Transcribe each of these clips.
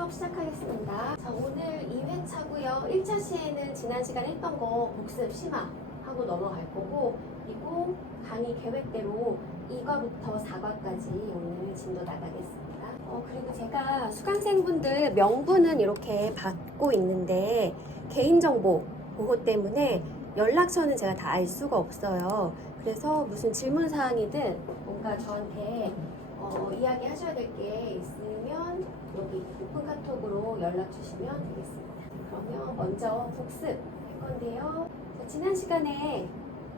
수업 시작하겠습니다. 자, 오늘 2회차고요. 1차 시에는 지난 시간에 했던 거 복습 심화하고 넘어갈 거고, 그리고 강의 계획대로 2과부터 4과까지 오늘 진도 나가겠습니다. 그리고 제가 수강생분들 명부는 이렇게 받고 있는데 개인정보 보호 때문에 연락처는 제가 다 알 수가 없어요. 그래서 무슨 질문사항이든 뭔가 저한테 이야기 하셔야 될 게 있으면 여기 오픈 카톡으로 연락 주시면 되겠습니다. 그러면 먼저 복습할 건데요. 자, 지난 시간에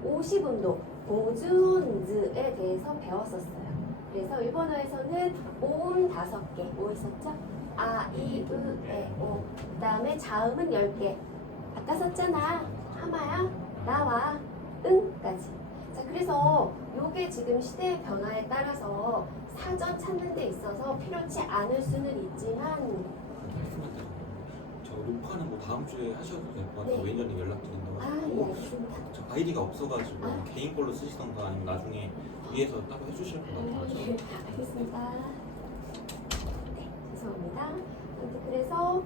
50운동, 보존즈에 대해서 배웠었어요. 그래서 일본어에서는 모음 5개, 뭐 있었죠? 아, 이, 으, 에, 오. 그 다음에 자음은 10개. 아까 썼잖아. 하마야, 나와, 응까지. 자, 그래서 요게 지금 시대의 변화에 따라서 사전 찾는 데 있어서 필요치 않을 수는 있지만 저 녹화는 뭐 다음 주에 하셔도 될 것 같아요. 네. 매니저님 연락드린다고 예, 하시고 알겠습니다. 저 아이디가 없어가지고 아. 개인 걸로 쓰시던가 아니면 나중에 위에서 따로 해주실 것 같아서 예, 알겠습니다. 네, 죄송합니다. 아무튼 그래서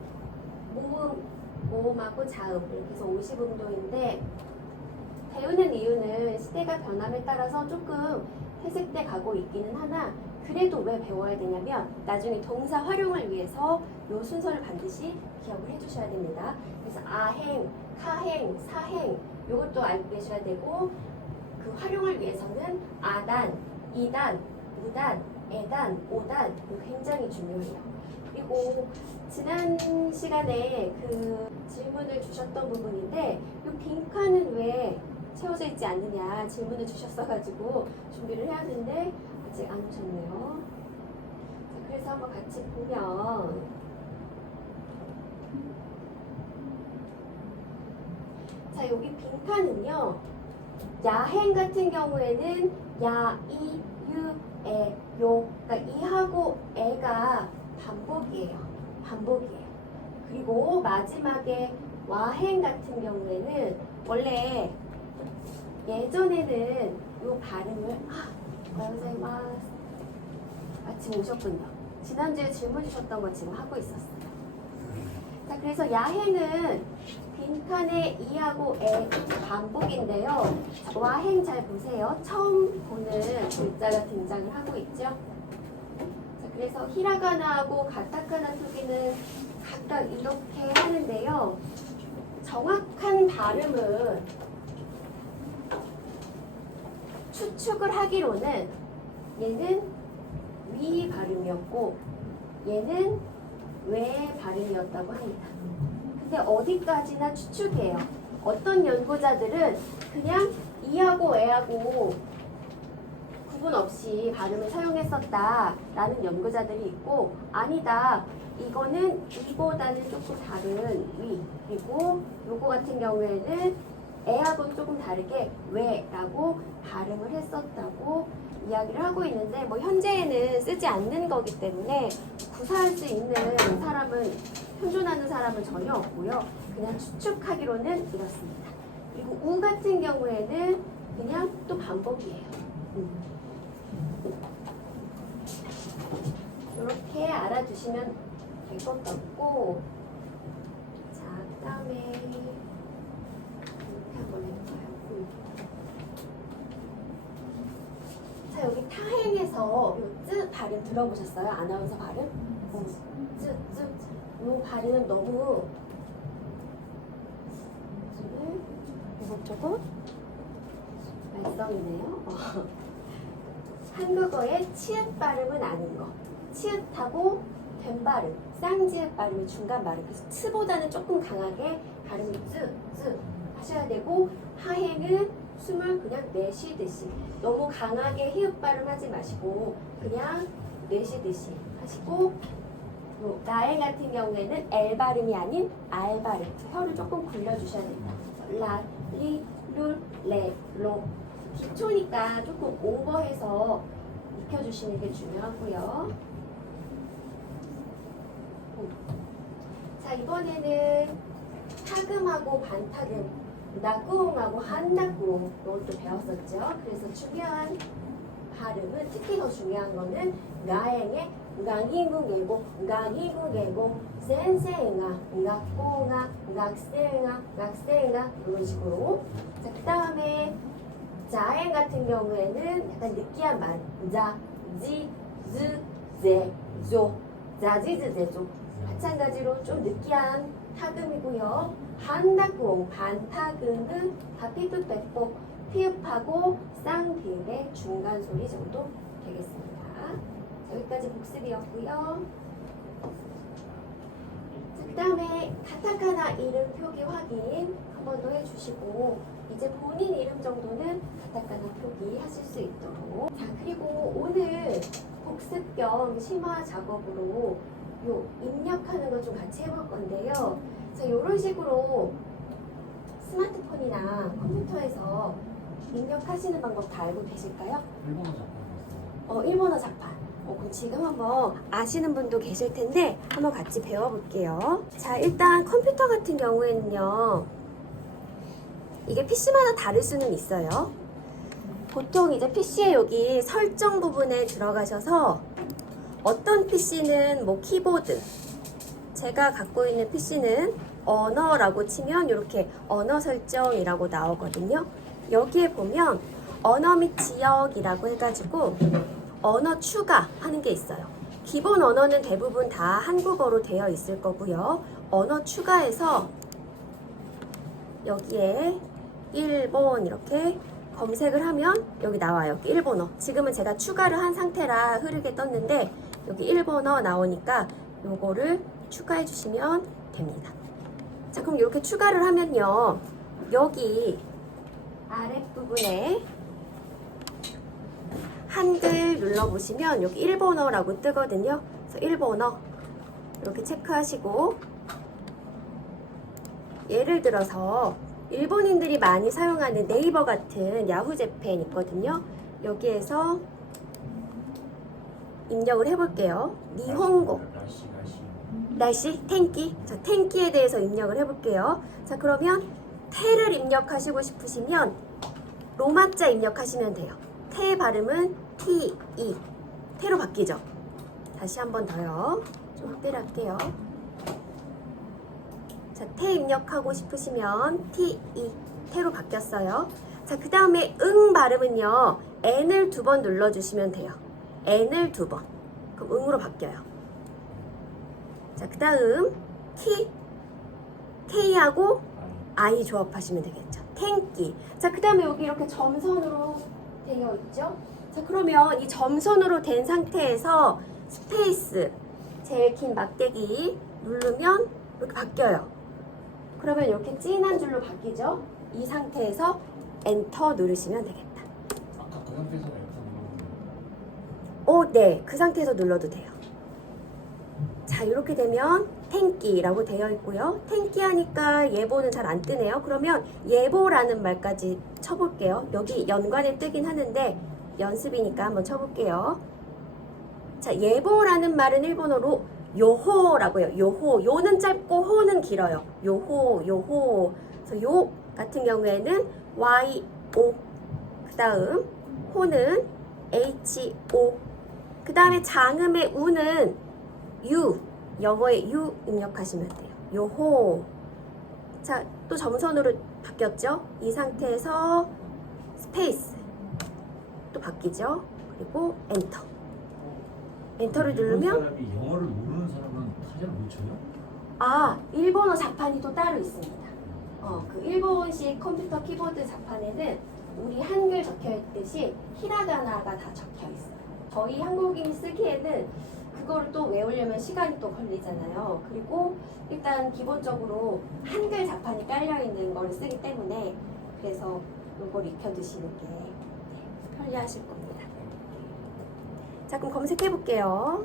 모음하고 자음 이렇게 해서 50운동인데 배우는 이유는 시대가 변함에 따라서 조금 퇴색돼 가고 있기는 하나 그래도 왜 배워야 되냐면 나중에 동사 활용을 위해서 이 순서를 반드시 기억을 해주셔야 됩니다. 그래서 아행, 카행, 사행 이것도 알고 계셔야 되고 그 활용을 위해서는 아단, 이단, 우단, 애단, 오단 이거 굉장히 중요해요. 그리고 지난 시간에 그 질문을 주셨던 부분인데 이 빈칸은 왜 채워져 있지 않느냐 질문을 주셨어가지고 준비를 해야 하는데 아직 안 오셨네요. 자, 그래서 한번 같이 보면 자 여기 빈칸은요 야행 같은 경우에는 야, 이, 유, 에, 요 그러니까 이하고 에가 반복이에요. 반복이에요. 그리고 마지막에 와행 같은 경우에는 원래 예전에는 요 발음을 고자이마스 마침 오셨군요. 지난주에 질문 주셨던 거 지금 하고 있었어요. 자, 그래서 야행은 빈칸에 이하고 에 반복인데요. 와행 잘 보세요. 처음 보는 글자가 등장을 하고 있죠. 자, 그래서 히라가나하고 가타카나 표기는 각각 이렇게 하는데요. 정확한 발음은 추측을 하기로는 얘는 위 발음이었고 얘는 외 발음이었다고 합니다. 근데 어디까지나 추측이에요. 어떤 연구자들은 그냥 이하고 애하고 구분 없이 발음을 사용했었다라는 연구자들이 있고 아니다. 이거는 이보다는 조금 다른 위 그리고 요거 같은 경우에는 애하고는 조금 다르게 왜라고 발음을 했었다고 이야기를 하고 있는데 뭐 현재에는 쓰지 않는 거기 때문에 구사할 수 있는 사람은 현존하는 사람은 전혀 없고요. 그냥 추측하기로는 이렇습니다. 그리고 우 같은 경우에는 그냥 또 반복이에요. 이렇게 알아두시면 될 것 같고 자, 그 다음에 이렇게 한번 해볼까요? 자, 여기 타행에서 요 쯔 발음 들어보셨어요? 아나운서 발음? 쯔. 요 발음 너무 이것저것 말썽이네요. 한국어의 치읓 발음은 아닌 거. 치읓하고 된 발음, 쌍지읒 발음이 중간 발음. 그래서 츠보다는 조금 강하게 발음이 쯔 하셔야 되고 하행은 숨을 그냥 내쉬듯이 너무 강하게 히읗 발음하지 마시고 그냥 내쉬듯이 하시고 라행 같은 경우에는 L 발음이 아닌 R 발음 혀를 조금 굴려주셔야 됩니다. 라, 리, 룰, 레, 로 기초니까 조금 오버해서 익혀주시는 게 중요하고요. 자, 이번에는 타금하고 반타금, 낙구음하고 한낙구음 이것도 배웠었죠. 그래서 중요한 발음은 특히 더 중요한 거는 라행의 강희국이고 강희국이고 센세이가 낙고가 낙세가 낙세가 이런 식으로. 자, 그 다음에 자행 같은 경우에는 약간 느끼한 말. 자, 지, 즈, 제, 조. 자지즈, 제조. 마찬가지로 좀 느끼한 타금이고요. 한다구옹, 반타금은 다피투 빼고 피읍하고 쌍디읍의 중간 소리 정도 되겠습니다. 여기까지 복습이었고요. 그 다음에 가타카나 이름 표기 확인 한 번 더 해주시고 이제 본인 이름 정도는 가타카나 표기 하실 수 있도록. 자, 그리고 오늘 복습 겸 심화 작업으로 요 입력하는 거 좀 같이 해볼 건데요. 자, 이런 식으로 스마트폰이나 컴퓨터에서 입력하시는 방법 다 알고 계실까요? 일본어 작품 일본어 자판. 그럼 지금 한번 아시는 분도 계실 텐데 한번 같이 배워볼게요. 자, 일단 컴퓨터 같은 경우에는요. 이게 PC마다 다를 수는 있어요. 보통 이제 PC에 여기 설정 부분에 들어가셔서 어떤 PC는 뭐 키보드, 제가 갖고 있는 PC는 언어라고 치면 이렇게 언어 설정이라고 나오거든요. 여기에 보면 언어 및 지역이라고 해가지고 언어 추가하는 게 있어요. 기본 언어는 대부분 다 한국어로 되어 있을 거고요. 언어 추가해서 여기에 일본 이렇게 검색을 하면 여기 나와요. 일본어. 지금은 제가 추가를 한 상태라 흐르게 떴는데 여기 일본어 나오니까 요거를 추가해 주시면 됩니다. 자, 그럼 이렇게 추가를 하면요. 여기 아랫부분에 한글 눌러보시면 여기 일본어라고 뜨거든요. 그래서 일본어 이렇게 체크하시고 예를 들어서 일본인들이 많이 사용하는 네이버 같은 야후 재팬 있거든요. 여기에서 입력을 해볼게요. 니혼고 날씨 텐키. 자, 텐키에 대해서 입력을 해볼게요. 자, 그러면 태를 입력하시고 싶으시면 로마자 입력하시면 돼요. 태 발음은 T, E. 태로 바뀌죠. 다시 한 번 더요. 좀 확대를 할게요. 자, 태 입력하고 싶으시면 T, E. 태로 바뀌었어요. 자, 그 다음에 응 발음은요. N을 2번 눌러주시면 돼요. N을 2번. 그럼 응으로 바뀌어요. 자, 그 다음 T, K하고 I 조합하시면 되겠죠. 텐키. 자, 그 다음에 여기 이렇게 점선으로 되어 있죠. 자, 그러면 이 점선으로 된 상태에서 스페이스, 제일 긴 막대기 누르면 이렇게 바뀌어요. 그러면 이렇게 진한 줄로 바뀌죠. 이 상태에서 엔터 누르시면 되겠다. 아까 그 상태에서 영상 네. 그 상태에서 눌러도 돼요. 자, 이렇게 되면 텐키라고 되어 있고요. 텐키 하니까 예보는 잘 안 뜨네요. 그러면 예보라는 말까지 쳐볼게요. 여기 연관에 뜨긴 하는데 연습이니까 한번 쳐볼게요. 자, 예보라는 말은 일본어로 요호라고 해요. 요호. 요는 짧고 호는 길어요. 요호, 요호. 그래서 요 같은 경우에는 Y, O. 그 다음 호는 H, O. 그 다음에 장음의 우는 U. 영어의 U 입력하시면 돼요. 요호. 자, 또 점선으로 바뀌었죠? 이 상태에서 스페이스. 또 바뀌죠? 그리고 엔터. 엔터를 누르면 사람이 영어를 모르는 사람은 타자를 못 쳐요? 일본어 자판이 또 따로 있습니다. 그 일본식 컴퓨터 키보드 자판에는 우리 한글 적혀 있듯이 히라가나가 다 적혀 있어요. 저희 한국인이 쓰기에는 그거를 또 외우려면 시간이 또 걸리잖아요. 그리고 일단 기본적으로 한글 자판이 깔려 있는 걸 쓰기 때문에 그래서 이걸 익혀두시는 게 편리하실 겁니다. 자, 그럼 검색해 볼게요.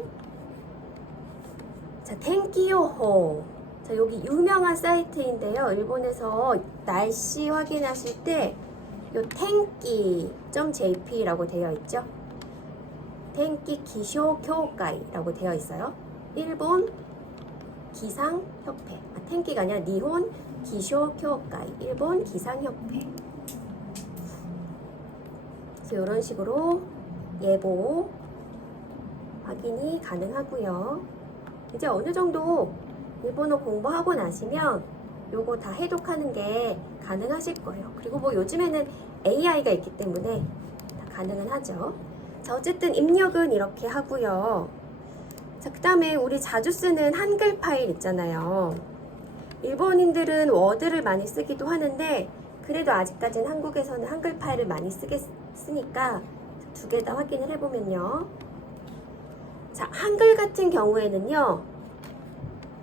자, 텐키요호. 자, 여기 유명한 사이트인데요. 일본에서 날씨 확인하실 때 요 tenki.jp라고 되어 있죠. 텐키 기쇼 교과이라고 되어 있어요. 일본 기상협회. 텐키가 아니라 니혼 기쇼 교과이. 일본 기상협회. 그래서 이런 식으로 예보 확인이 가능하고요. 이제 어느 정도 일본어 공부하고 나시면 요거 다 해독하는 게 가능하실 거예요. 그리고 뭐 요즘에는 AI가 있기 때문에 다 가능은 하죠. 자, 어쨌든 입력은 이렇게 하고요. 자, 그 다음에 우리 자주 쓰는 한글 파일 있잖아요. 일본인들은 워드를 많이 쓰기도 하는데 그래도 아직까지는 한국에서는 한글 파일을 많이 쓰니까 두 개 다 확인을 해보면요. 자, 한글 같은 경우에는요.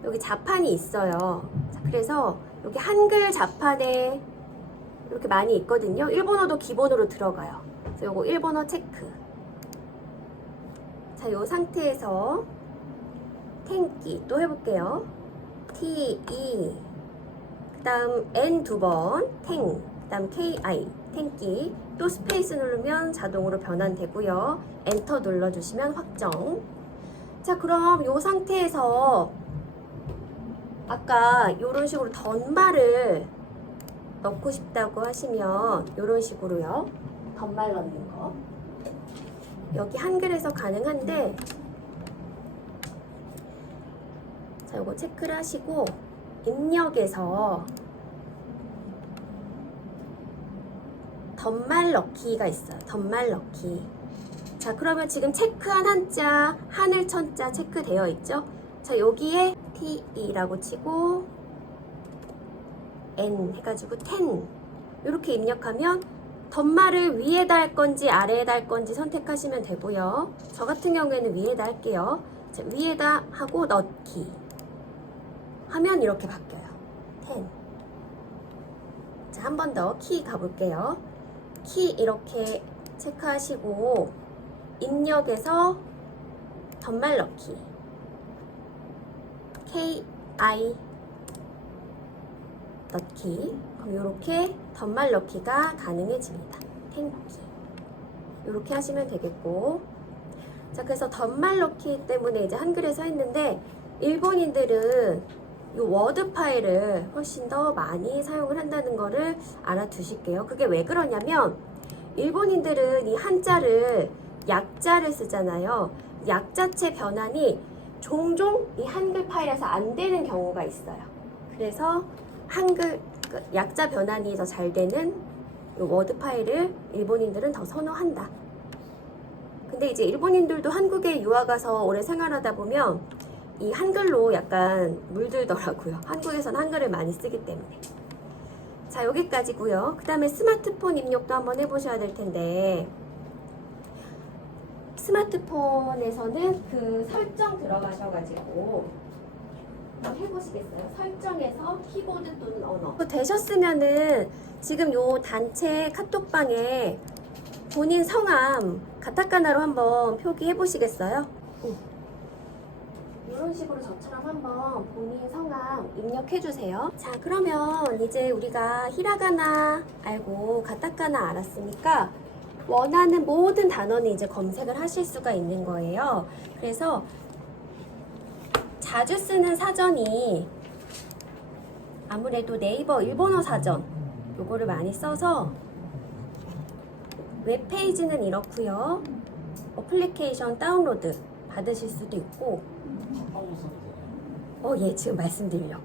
여기 자판이 있어요. 자, 그래서 여기 한글 자판에 이렇게 많이 있거든요. 일본어도 기본으로 들어가요. 그래서 요거 일본어 체크. 자, 요 상태에서 텐키 또 해볼게요. T, E 그 다음 N 두 번 탱, 그 다음 K, I 텐키 또 스페이스 누르면 자동으로 변환되고요. 엔터 눌러주시면 확정. 자, 그럼 요 상태에서 아까 이런 식으로 덧말을 넣고 싶다고 하시면 이런 식으로요. 덧말 넣는 거. 여기 한글에서 가능한데 자, 요거 체크를 하시고 입력에서 덧말 넣기가 있어요. 덧말 넣기. 자, 그러면 지금 체크한 한자 하늘 천자 체크되어 있죠? 자, 여기에 TE라고 치고 N 해가지고 10 이렇게 입력하면 덧말을 위에다 할 건지 아래에다 할 건지 선택하시면 되고요. 저 같은 경우에는 위에다 할게요. 자, 위에다 하고 넣기 하면 이렇게 바뀌어요. 10. 자, 한 번 더 키 가볼게요. 키 이렇게 체크하시고 입력에서 덧말 넣기 K, I 넣기. 그럼 이렇게 덧말 넣기가 가능해집니다. 텐키 이렇게 하시면 되겠고. 자, 그래서 덧말 넣기 때문에 이제 한글에 서 있는데 일본인들은 이 워드 파일을 훨씬 더 많이 사용을 한다는 거를 알아두실게요. 그게 왜 그러냐면 일본인들은 이 한자를 약자를 쓰잖아요. 약자체 변환이 종종 이 한글 파일에서 안 되는 경우가 있어요. 그래서 한글 약자 변환이 더 잘 되는 이 워드 파일을 일본인들은 더 선호한다. 근데 이제 일본인들도 한국에 유학 와서 오래 생활하다 보면 이 한글로 약간 물들더라고요. 한국에서는 한글을 많이 쓰기 때문에. 자, 여기까지고요. 그 다음에 스마트폰 입력도 한번 해보셔야 될 텐데 스마트폰에서는 그 설정 들어가셔가지고 한번 해보시겠어요? 설정에서 키보드 또는 언어 되셨으면은 지금 요 단체 카톡방에 본인 성함 가타카나로 한번 표기해 보시겠어요? 이런 식으로 저처럼 한번 본인 성함 입력해 주세요. 자, 그러면 이제 우리가 히라가나 알고 가타카나 알았으니까 원하는 모든 단어는 이제 검색을 하실 수가 있는 거예요. 그래서 자주 쓰는 사전이 아무래도 네이버 일본어 사전 요거를 많이 써서 웹페이지는 이렇고요. 어플리케이션 다운로드 받으실 수도 있고 예, 지금 말씀드리려고.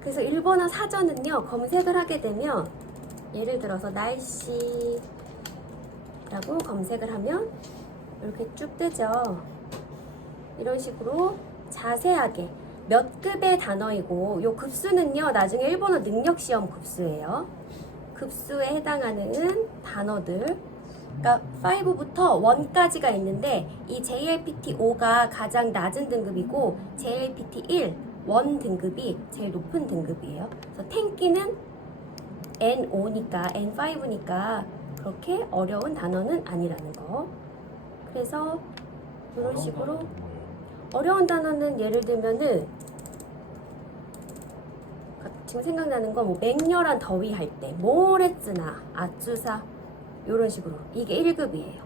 그래서 일본어 사전은요, 검색을 하게 되면 예를 들어서 날씨라고 검색을 하면 이렇게 쭉 뜨죠. 이런 식으로 자세하게 몇 급의 단어이고 요 급수는요, 나중에 일본어 능력시험 급수예요. 급수에 해당하는 단어들, 그러니까 5부터 1까지가 있는데 이 JLPT5가 가장 낮은 등급이고 JLPT1, 1 등급이 제일 높은 등급이에요. 그래서 텐키는 N5니까 N5니까 그렇게 어려운 단어는 아니라는 거. 그래서 이런 식으로 어려운 단어는 예를 들면은 지금 생각나는 건 뭐 맹렬한 더위 할 때 모레츠나 아쭈사 이런 식으로 이게 1급이에요.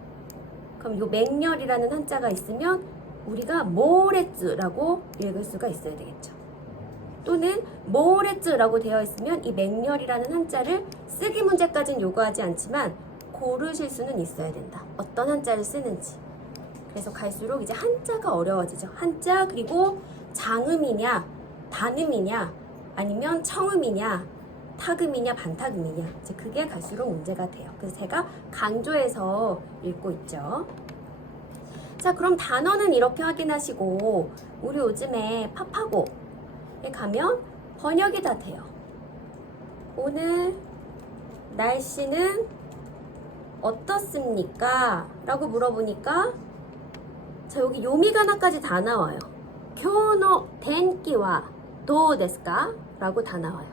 그럼 요 맹렬이라는 한자가 있으면 우리가 모레츠라고 읽을 수가 있어야 되겠죠. 또는 모레츠라고 되어 있으면 이 맹렬이라는 한자를 쓰기 문제까지는 요구하지 않지만 고르실 수는 있어야 된다. 어떤 한자를 쓰는지. 그래서 갈수록 이제 한자가 어려워지죠. 한자, 그리고 장음이냐, 단음이냐, 아니면 청음이냐, 타금이냐, 반타금이냐. 이제 그게 갈수록 문제가 돼요. 그래서 제가 강조해서 읽고 있죠. 자, 그럼 단어는 이렇게 확인하시고, 우리 요즘에 파파고에 가면 번역이 다 돼요. 오늘 날씨는 어떻습니까? 라고 물어보니까, 자, 여기 요미가나까지 다 나와요. 교노 텐키와 도 데스까? 라고 다 나와요.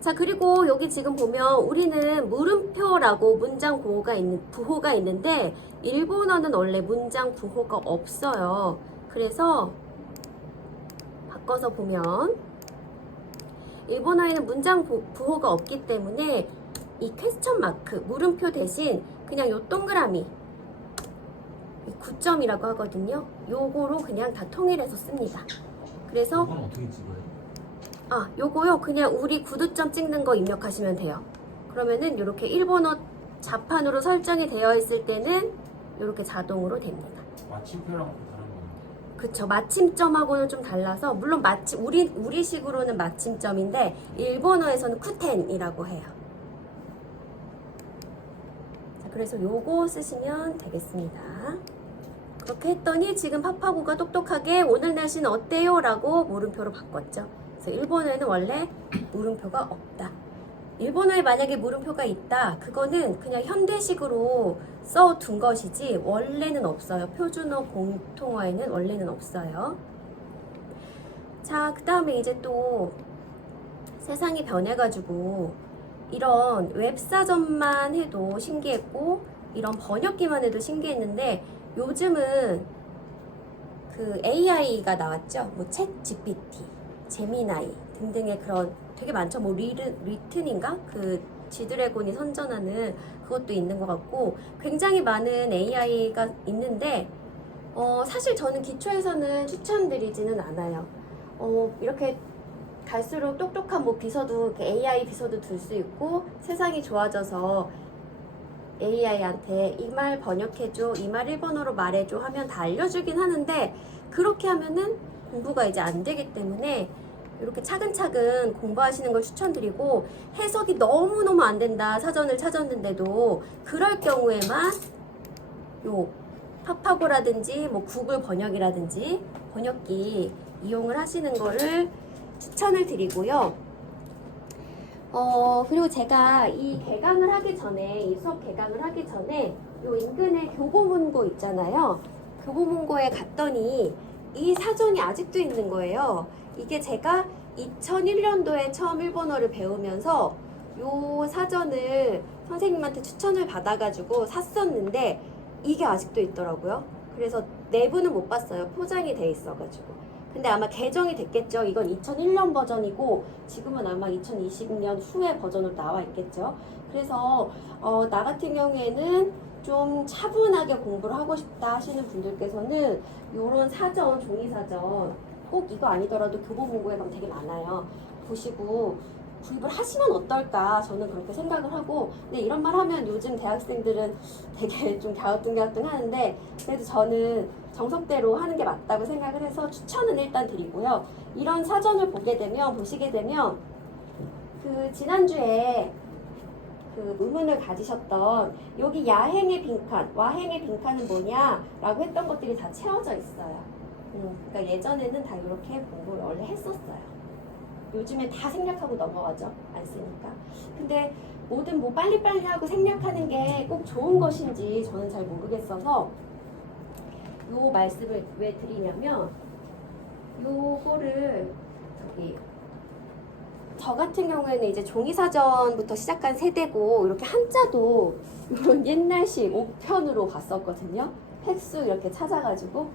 자, 그리고 여기 지금 보면 우리는 물음표라고 문장 부호가 있는데 일본어는 원래 문장 부호가 없어요. 그래서 바꿔서 보면 일본어에는 문장 부호가 없기 때문에 이 퀘스천 마크, 물음표 대신 그냥 요 동그라미 9점이라고 하거든요. 요거로 그냥 다 통일해서 씁니다. 그래서 이건 어떻게 찍어요? 요거요. 그냥 우리 구두점 찍는 거 입력하시면 돼요. 그러면은 이렇게 일본어 자판으로 설정이 되어 있을 때는 이렇게 자동으로 됩니다. 마침표랑 좀 다른 건데. 그쵸. 마침점하고는 좀 달라서, 물론 우리식으로는 마침점인데 일본어에서는 쿠텐이라고 해요. 자, 그래서 요거 쓰시면 되겠습니다. 그렇게 했더니 지금 파파고가 똑똑하게 오늘 날씨는 어때요? 라고 물음표로 바꿨죠. 그래서 일본어에는 원래 물음표가 없다. 일본어에 만약에 물음표가 있다, 그거는 그냥 현대식으로 써둔 것이지 원래는 없어요. 표준어 공통어에는 원래는 없어요. 자, 그 다음에 이제 또 세상이 변해가지고 이런 웹사전만 해도 신기했고 이런 번역기만 해도 신기했는데, 요즘은 그 AI가 나왔죠. 뭐 챗 GPT, 제미나이 등등의 그런 되게 많죠. 뭐 리튼인가? 그 G드래곤이 선전하는 그것도 있는 것 같고 굉장히 많은 AI가 있는데 사실 저는 기초에서는 추천드리지는 않아요. 이렇게 갈수록 똑똑한 뭐 비서도 이렇게 AI 비서도 둘 수 있고 세상이 좋아져서 AI한테 이 말 번역해줘, 이 말 일본어로 말해줘 하면 다 알려주긴 하는데 그렇게 하면은 공부가 이제 안 되기 때문에 이렇게 차근차근 공부하시는 걸 추천드리고, 해석이 너무너무 안 된다, 사전을 찾았는데도 그럴 경우에만 요 파파고라든지 뭐 구글 번역이라든지 번역기 이용을 하시는 거를 추천을 드리고요. 그리고 제가 이 개강을 하기 전에, 이 수업 개강을 하기 전에 요 인근에 교보문고 있잖아요. 교보문고에 갔더니 이 사전이 아직도 있는 거예요. 이게 제가 2001년도에 처음 일본어를 배우면서 요 사전을 선생님한테 추천을 받아가지고 샀었는데 이게 아직도 있더라고요. 그래서 내부는 못 봤어요. 포장이 돼 있어가지고. 근데 아마 개정이 됐겠죠. 이건 2001년 버전이고 지금은 아마 2020년 후에 버전으로 나와 있겠죠. 그래서 나 같은 경우에는 좀 차분하게 공부를 하고 싶다 하시는 분들께서는 요런 사전, 종이사전 꼭 이거 아니더라도 교보문고에 가면 되게 많아요. 보시고 구입을 하시면 어떨까, 저는 그렇게 생각을 하고. 근데 이런 말 하면 요즘 대학생들은 되게 좀 갸우뚱갸우뚱 하는데 그래도 저는 정석대로 하는 게 맞다고 생각을 해서 추천은 일단 드리고요. 이런 사전을 보시게 되면 그 지난주에 그 의문을 가지셨던 여기 야행의 빈칸, 와행의 빈칸은 뭐냐 라고 했던 것들이 다 채워져 있어요. 그러니까 예전에는 다 이렇게 공부를 원래 했었어요. 요즘엔 다 생략하고 넘어가죠. 안 쓰니까. 근데 뭐든 뭐 빨리빨리 하고 생략하는 게 꼭 좋은 것인지 저는 잘 모르겠어서 요 말씀을 왜 드리냐면, 요거를 저 같은 경우에는 이제 종이사전부터 시작한 세대고 이렇게 한자도 이런 옛날식 옥편으로 봤었거든요. 획수 이렇게 찾아가지고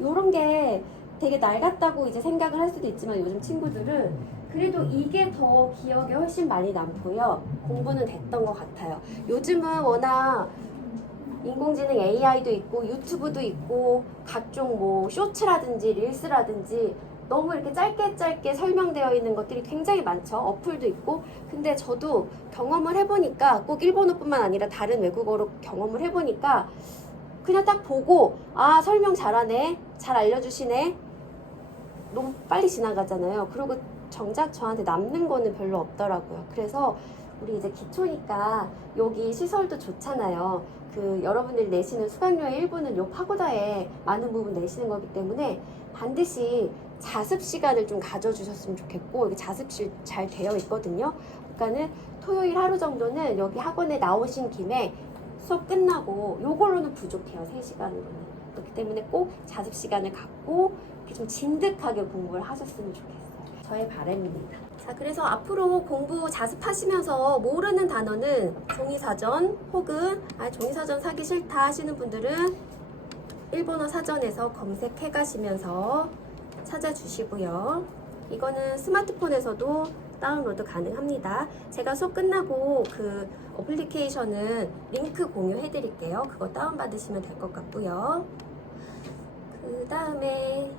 요런 게 되게 낡았다고 이제 생각을 할 수도 있지만 요즘 친구들은 그래도 이게 더 기억에 훨씬 많이 남고요. 공부는 됐던 것 같아요. 요즘은 워낙 인공지능 AI도 있고 유튜브도 있고 각종 뭐 쇼츠라든지 릴스라든지 너무 이렇게 짧게 설명되어 있는 것들이 굉장히 많죠. 어플도 있고. 근데 저도 경험을 해보니까 꼭 일본어뿐만 아니라 다른 외국어로 경험을 해보니까 그냥 딱 보고 아 설명 잘하네, 잘 알려주시네, 너무 빨리 지나가잖아요. 그리고 정작 저한테 남는 거는 별로 없더라고요. 그래서 우리 이제 기초니까 여기 시설도 좋잖아요. 그 여러분들이 내시는 수강료의 일부는 요 파고다에 많은 부분 내시는 거기 때문에 반드시 자습 시간을 좀 가져주셨으면 좋겠고, 여기 자습실 잘 되어 있거든요. 그러니까는 토요일 하루 정도는 여기 학원에 나오신 김에 수업 끝나고 요걸로는 부족해요. 3시간으로는. 그렇기 때문에 꼭 자습 시간을 갖고 이렇게 좀 진득하게 공부를 하셨으면 좋겠어요. 저의 바람입니다. 자, 그래서 앞으로 공부 자습하시면서 모르는 단어는 종이사전 혹은 종이사전 사기 싫다 하시는 분들은 일본어 사전에서 검색해 가시면서 찾아주시고요. 이거는 스마트폰에서도 다운로드 가능합니다. 제가 수업 끝나고 그 어플리케이션은 링크 공유해 드릴게요. 그거 다운받으시면 될 것 같고요. 그 다음에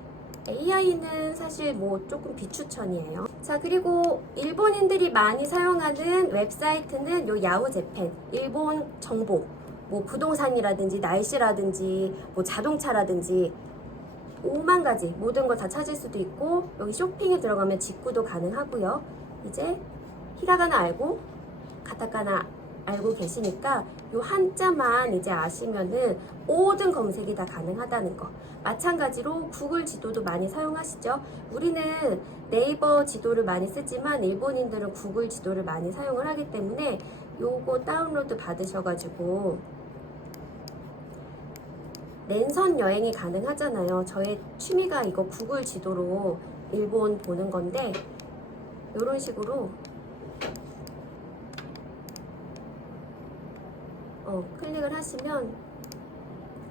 AI는 사실 뭐 조금 비추천이에요. 자, 그리고 일본인들이 많이 사용하는 웹사이트는 요 야후 재팬, 일본 정보, 뭐 부동산이라든지 날씨라든지 뭐 자동차라든지 5만 가지 모든 걸 다 찾을 수도 있고, 여기 쇼핑에 들어가면 직구도 가능하고요. 이제 히라가나 알고 가타카나 알고 계시니까 요 한자만 이제 아시면은 모든 검색이 다 가능하다는 거. 마찬가지로 구글 지도도 많이 사용하시죠. 우리는 네이버 지도를 많이 쓰지만 일본인들은 구글 지도를 많이 사용을 하기 때문에 요거 다운로드 받으셔가지고 랜선 여행이 가능하잖아요. 저의 취미가 이거 구글 지도로 일본 보는 건데, 이런 식으로 클릭을 하시면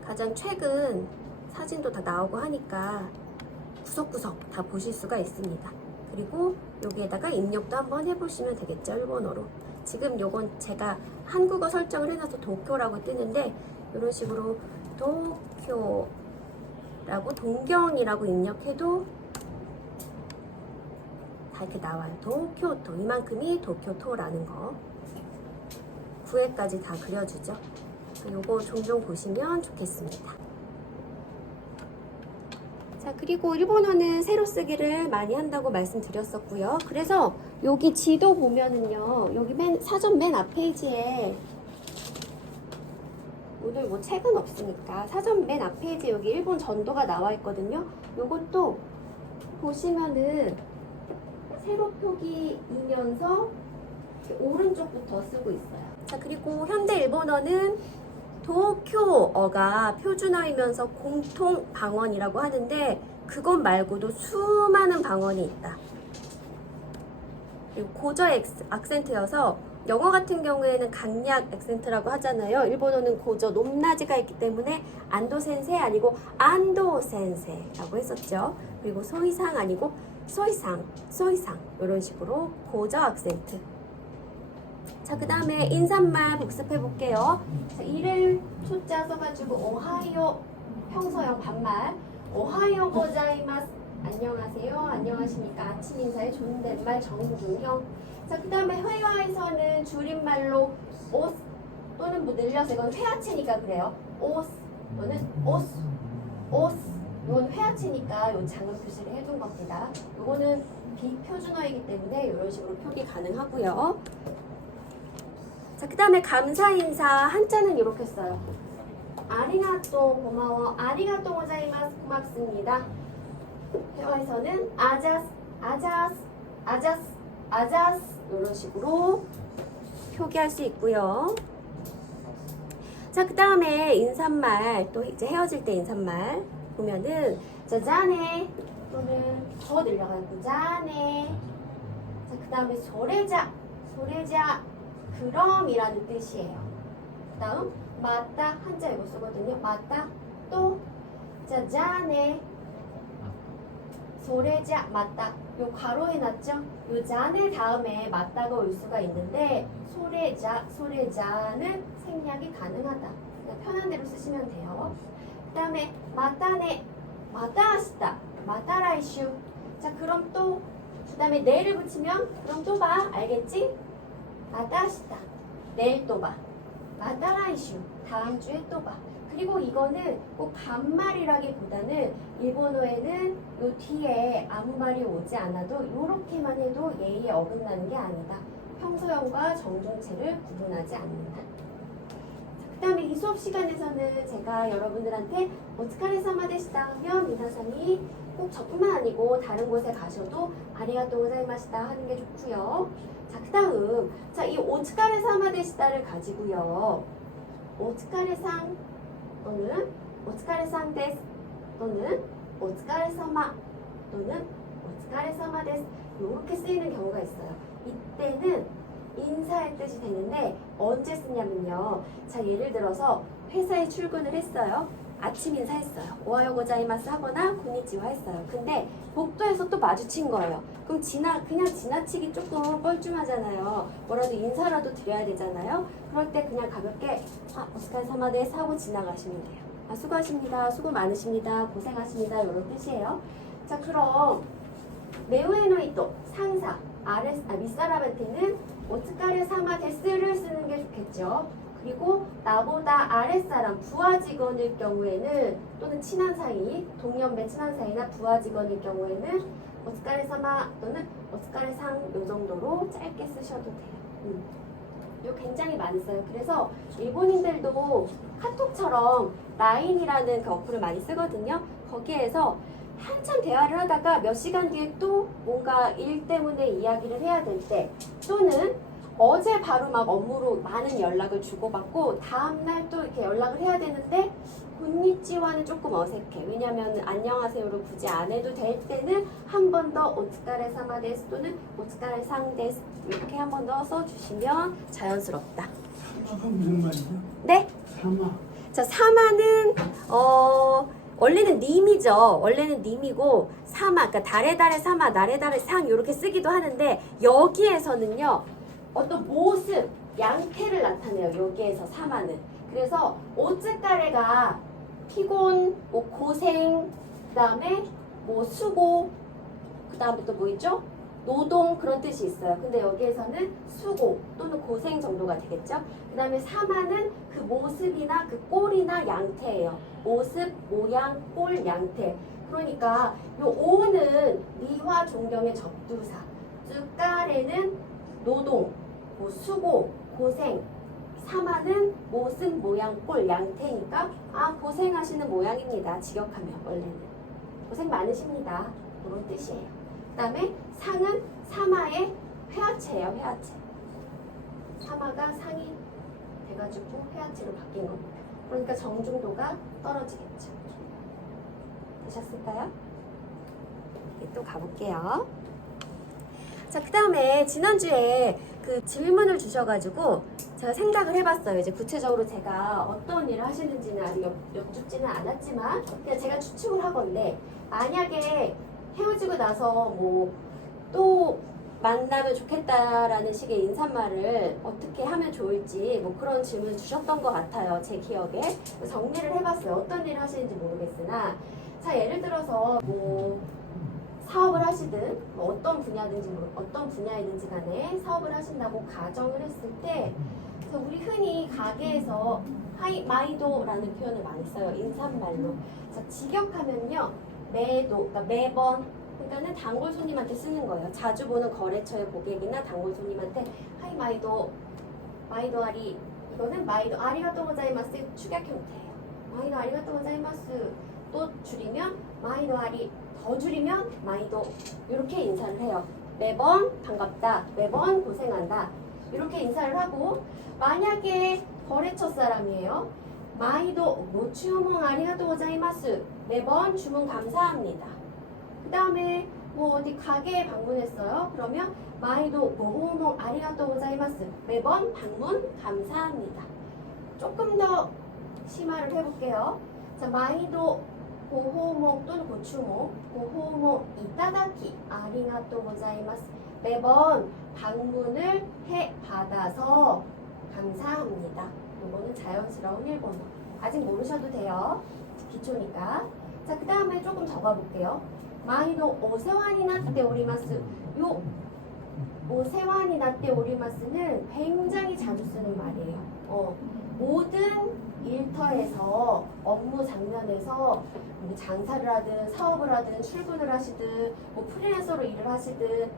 가장 최근 사진도 다 나오고 하니까 구석구석 다 보실 수가 있습니다. 그리고 여기에다가 입력도 한번 해보시면 되겠죠, 일본어로. 지금 요건 제가 한국어 설정을 해놔서 도쿄라고 뜨는데, 이런 식으로 도쿄라고 동경이라고 입력해도 다 이렇게 나와요. 도쿄토, 이만큼이 도쿄토라는 거. 9회까지 다 그려주죠. 요거 종종 보시면 좋겠습니다. 자, 그리고 일본어는 새로 쓰기를 많이 한다고 말씀드렸었고요. 그래서 여기 지도 보면은요, 여기 사전 맨 앞페이지에, 오늘 뭐 책은 없으니까 사전 맨 앞페이지에 여기 일본 전도가 나와 있거든요. 요것도 보시면은 세로 표기이면서 오른쪽부터 쓰고 있어요. 자, 그리고 현대 일본어는 도쿄어가 표준어이면서 공통 방언이라고 하는데, 그것 말고도 수많은 방언이 있다. 그리고 고저 악센트여서 영어 같은 경우에는 강약 액센트라고 하잖아요. 일본어는 고저 높낮이가 있기 때문에 안도 센세 아니고 안도 센세라고 했었죠. 그리고 소이상 아니고 소이상 이런 식으로 고저 악센트. 자, 그 다음에 인사말 복습해 볼게요. 자, 이를 초자 써가지고 오하요 평소형 반말, 오하요 고자이마스, 안녕하세요, 안녕하십니까, 아침 인사의 존댓말 정부분형. 자, 그 다음에 회화에서는 줄임말로 오스 또는 뭐 늘려서, 이건 회화체니까 그래요. 오스 또는 오스 이건 회화체니까 요 작은 표시를 해둔 겁니다. 요거는 비표준어이기 때문에 이런 식으로 표기 가능하고요. 자, 그 다음에 감사 인사 한자는 이렇게 써요. 아리가또 고마워, 아리가또 고자이마스, 고맙습니다. 회화에서는 아자스 이런 식으로 표기할 수 있고요. 자, 그 다음에 인사말, 또 이제 헤어질 때 인사말 보면은 자자네 또는 더 늘려가지고 자네. 자, 그 다음에 소래자 그럼이라는 뜻이에요. 그 다음 맞다, 한자 이거 쓰거든요. 맞다, 또 자자네 소래자 맞다. 요 괄호에 놨죠? 요 자네 다음에 맞다가 올 수가 있는데, 소래자는 생략이 가능하다. 그냥 편한 대로 쓰시면 돼요. 그 다음에 맞다네, 마타시다, 마타라이슈. 자, 그럼 또, 그 다음에 내일을 붙이면 그럼 또 봐. 알겠지? 마타시다, 내일 또 봐. 마타라이슈, 다음 주에 또 봐. 그리고 이거는 꼭 반말이라기보다는 일본어에는 요 뒤에 아무 말이 오지 않아도 이렇게만 해도 예의에 어긋나는 게 아니다. 평소형과 정중체를 구분하지 않는다. 그 다음에 이 수업 시간에서는 제가 여러분들한테 오츠카레사마 데시다 하면 미나상이 꼭 저뿐만 아니고 다른 곳에 가셔도 아리가또 고자이마시다 하는 게 좋고요. 자, 그 다음 이 오츠카레사마 데시다를 가지고요. 오츠카레상 또는 오츠카레상 데스 또는 오츠카레사마 또는 오츠카레사마 데스 이렇게 쓰이는 경우가 있어요. 이때는 인사의 뜻이 되는데 언제 쓰냐면요. 자, 예를 들어서 회사에 출근을 했어요. 아침 인사했어요. 오하요 고자이마스 하거나 고니치와 했어요. 근데 복도에서 또 마주친 거예요. 그럼 그냥 지나치기 조금 뻘쭘하잖아요. 뭐라도 인사라도 드려야 되잖아요. 그럴 때 그냥 가볍게 오스카레사마 데스 하고 지나가시면 돼요. 수고하십니다. 수고 많으십니다. 고생하십니다. 이런 뜻이에요. 자, 그럼 메우에노이토 상사 윗사람한테는 오츠카레사마 데스를 쓰는 게 좋겠죠. 그리고 나보다 아랫사람 부하 직원일 경우에는 또는 친한 사이 동년배 친한 사이나 부하 직원일 경우에는 오츠카레사마 또는 오츠카레상 요 정도로 짧게 쓰셔도 돼요. 이거 굉장히 많이 써요. 그래서 일본인들도 카톡처럼 라인이라는 그 어플을 많이 쓰거든요. 거기에서 한참 대화를 하다가 몇 시간 뒤에 또 뭔가 일 때문에 이야기를 해야 될 때 또는 어제 바로 막 업무로 많은 연락을 주고받고 다음날 또 이렇게 연락을 해야 되는데 곤니치와는 조금 어색해. 왜냐면 안녕하세요로 굳이 안 해도 될 때는 한 번 더 오츠카레사마 데스 또는 오츠카레상 데스 이렇게 한 번 더 써주시면 자연스럽다. 사마가 무슨 말이죠? 네? 사마. 자, 사마는 원래는 님이죠. 원래는 님이고 사마, 그러니까 달에 사마, 날에 상 이렇게 쓰기도 하는데 여기에서는요 어떤 모습, 양태를 나타내요. 여기에서 사마는. 그래서 오츠카레가 피곤, 뭐 고생, 그 다음에 뭐 수고, 그 다음에 또 뭐 있죠? 노동 그런 뜻이 있어요. 근데 여기에서는 수고 또는 고생 정도가 되겠죠. 그 다음에 사마는 그 모습이나 그 꼴이나 양태예요. 모습, 모양, 꼴, 양태. 그러니까 요 오는 미화 존경의 접두사, 쯔까레는 노동, 뭐 수고, 고생, 사마는 모습, 모양, 꼴, 양태니까 고생하시는 모양입니다. 직역하면 원래는 고생 많으십니다. 그런 뜻이에요. 그 다음에 상은 사마의 회화체예요. 회화체. 사마가 상이 돼가지고 회화체로 바뀐 겁니다. 그러니까 정중도가 떨어지겠죠. 되셨을까요? 또 가볼게요. 자, 그 다음에 지난주에 그 질문을 주셔가지고 제가 생각을 해봤어요. 이제 구체적으로 제가 어떤 일을 하시는지는 아직 여쭙지는 않았지만 그냥 제가 추측을 하건데 만약에 헤어지고 나서 뭐 또 만나면 좋겠다라는 식의 인사말을 어떻게 하면 좋을지 뭐 그런 질문을 주셨던 것 같아요. 제 기억에. 정리를 해봤어요. 어떤 일을 하시는지 모르겠으나 자, 예를 들어서 뭐 사업을 하시든 뭐 어떤 분야이든지 간에 사업을 하신다고 가정을 했을 때 그래서 우리 흔히 가게에서 마이도라는 표현을 많이 써요. 인사말로. 자, 직역하면요. 그러니까 매번 그러니까는 단골 손님한테 쓰는 거예요. 자주 보는 거래처의 고객이나 단골 손님한테 하이 마이도 아리 이거는 마이도 아리가또 고자이마스 축약 형태예요. 마이도 아리가또 고자이마스 또 줄이면 마이도 아리 더 줄이면 마이도 이렇게 인사를 해요. 매번 반갑다. 매번 고생한다. 이렇게 인사를 하고 만약에 거래처 사람이에요. 마이도 모추모ং 아리가또 고자이마스 매번 주문 감사합니다. 그 다음에 뭐 어디 가게에 방문했어요. 그러면 마이도 모호모 아리가또 고자이마스 매번 방문 감사합니다. 조금 더 심화를 해볼게요. 자, 마이도 고호모 또는 고추모 고호모 이타다키 아리가또 고자이마스 매번 방문을 해 받아서 감사합니다. 이거는 자연스러운 일본어. 아직 모르셔도 돼요. 기초니까. 자, 그 다음에 조금 적어볼게요. 마이도 오세와니 나tte 오리마스. 요 오세와니 나tte 오리마스는 굉장히 자주 쓰는 말이에요. 모든 일터에서 업무 장면에서 뭐 장사를 하든 사업을 하든 출근을 하시든 뭐 프리랜서로 일을 하시든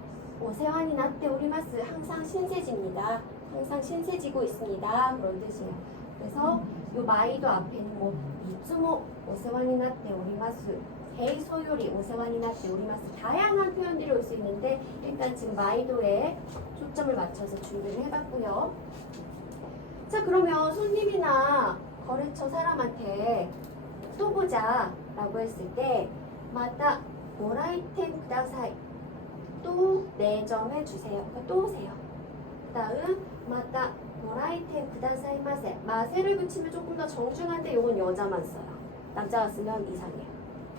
오세환이 나tte 오리마스 항상 신세지입니다. 항상 신세지고 있습니다. 그런 뜻이에요. 그래서 요 마이도 앞에는 뭐 이츠모 오세환이 나tte 오리마스 헤이 소요리 오세환이 나tte 오리마스 다양한 표현들이 올 수 있는데 일단 지금 마이도에 초점을 맞춰서 준비를 해봤고요. 자, 그러면 손님이나 거래처 사람한테 또 보자 라고 했을 때 마다 모라이테 쿠다사이 또 4점 해주세요. 그러니까 또 오세요. 그 다음 마다 모라이테 쿠다사이마세 마세를 붙이면 조금 더 정중한데 요건 여자만 써요. 남자가 쓰면 이상해요.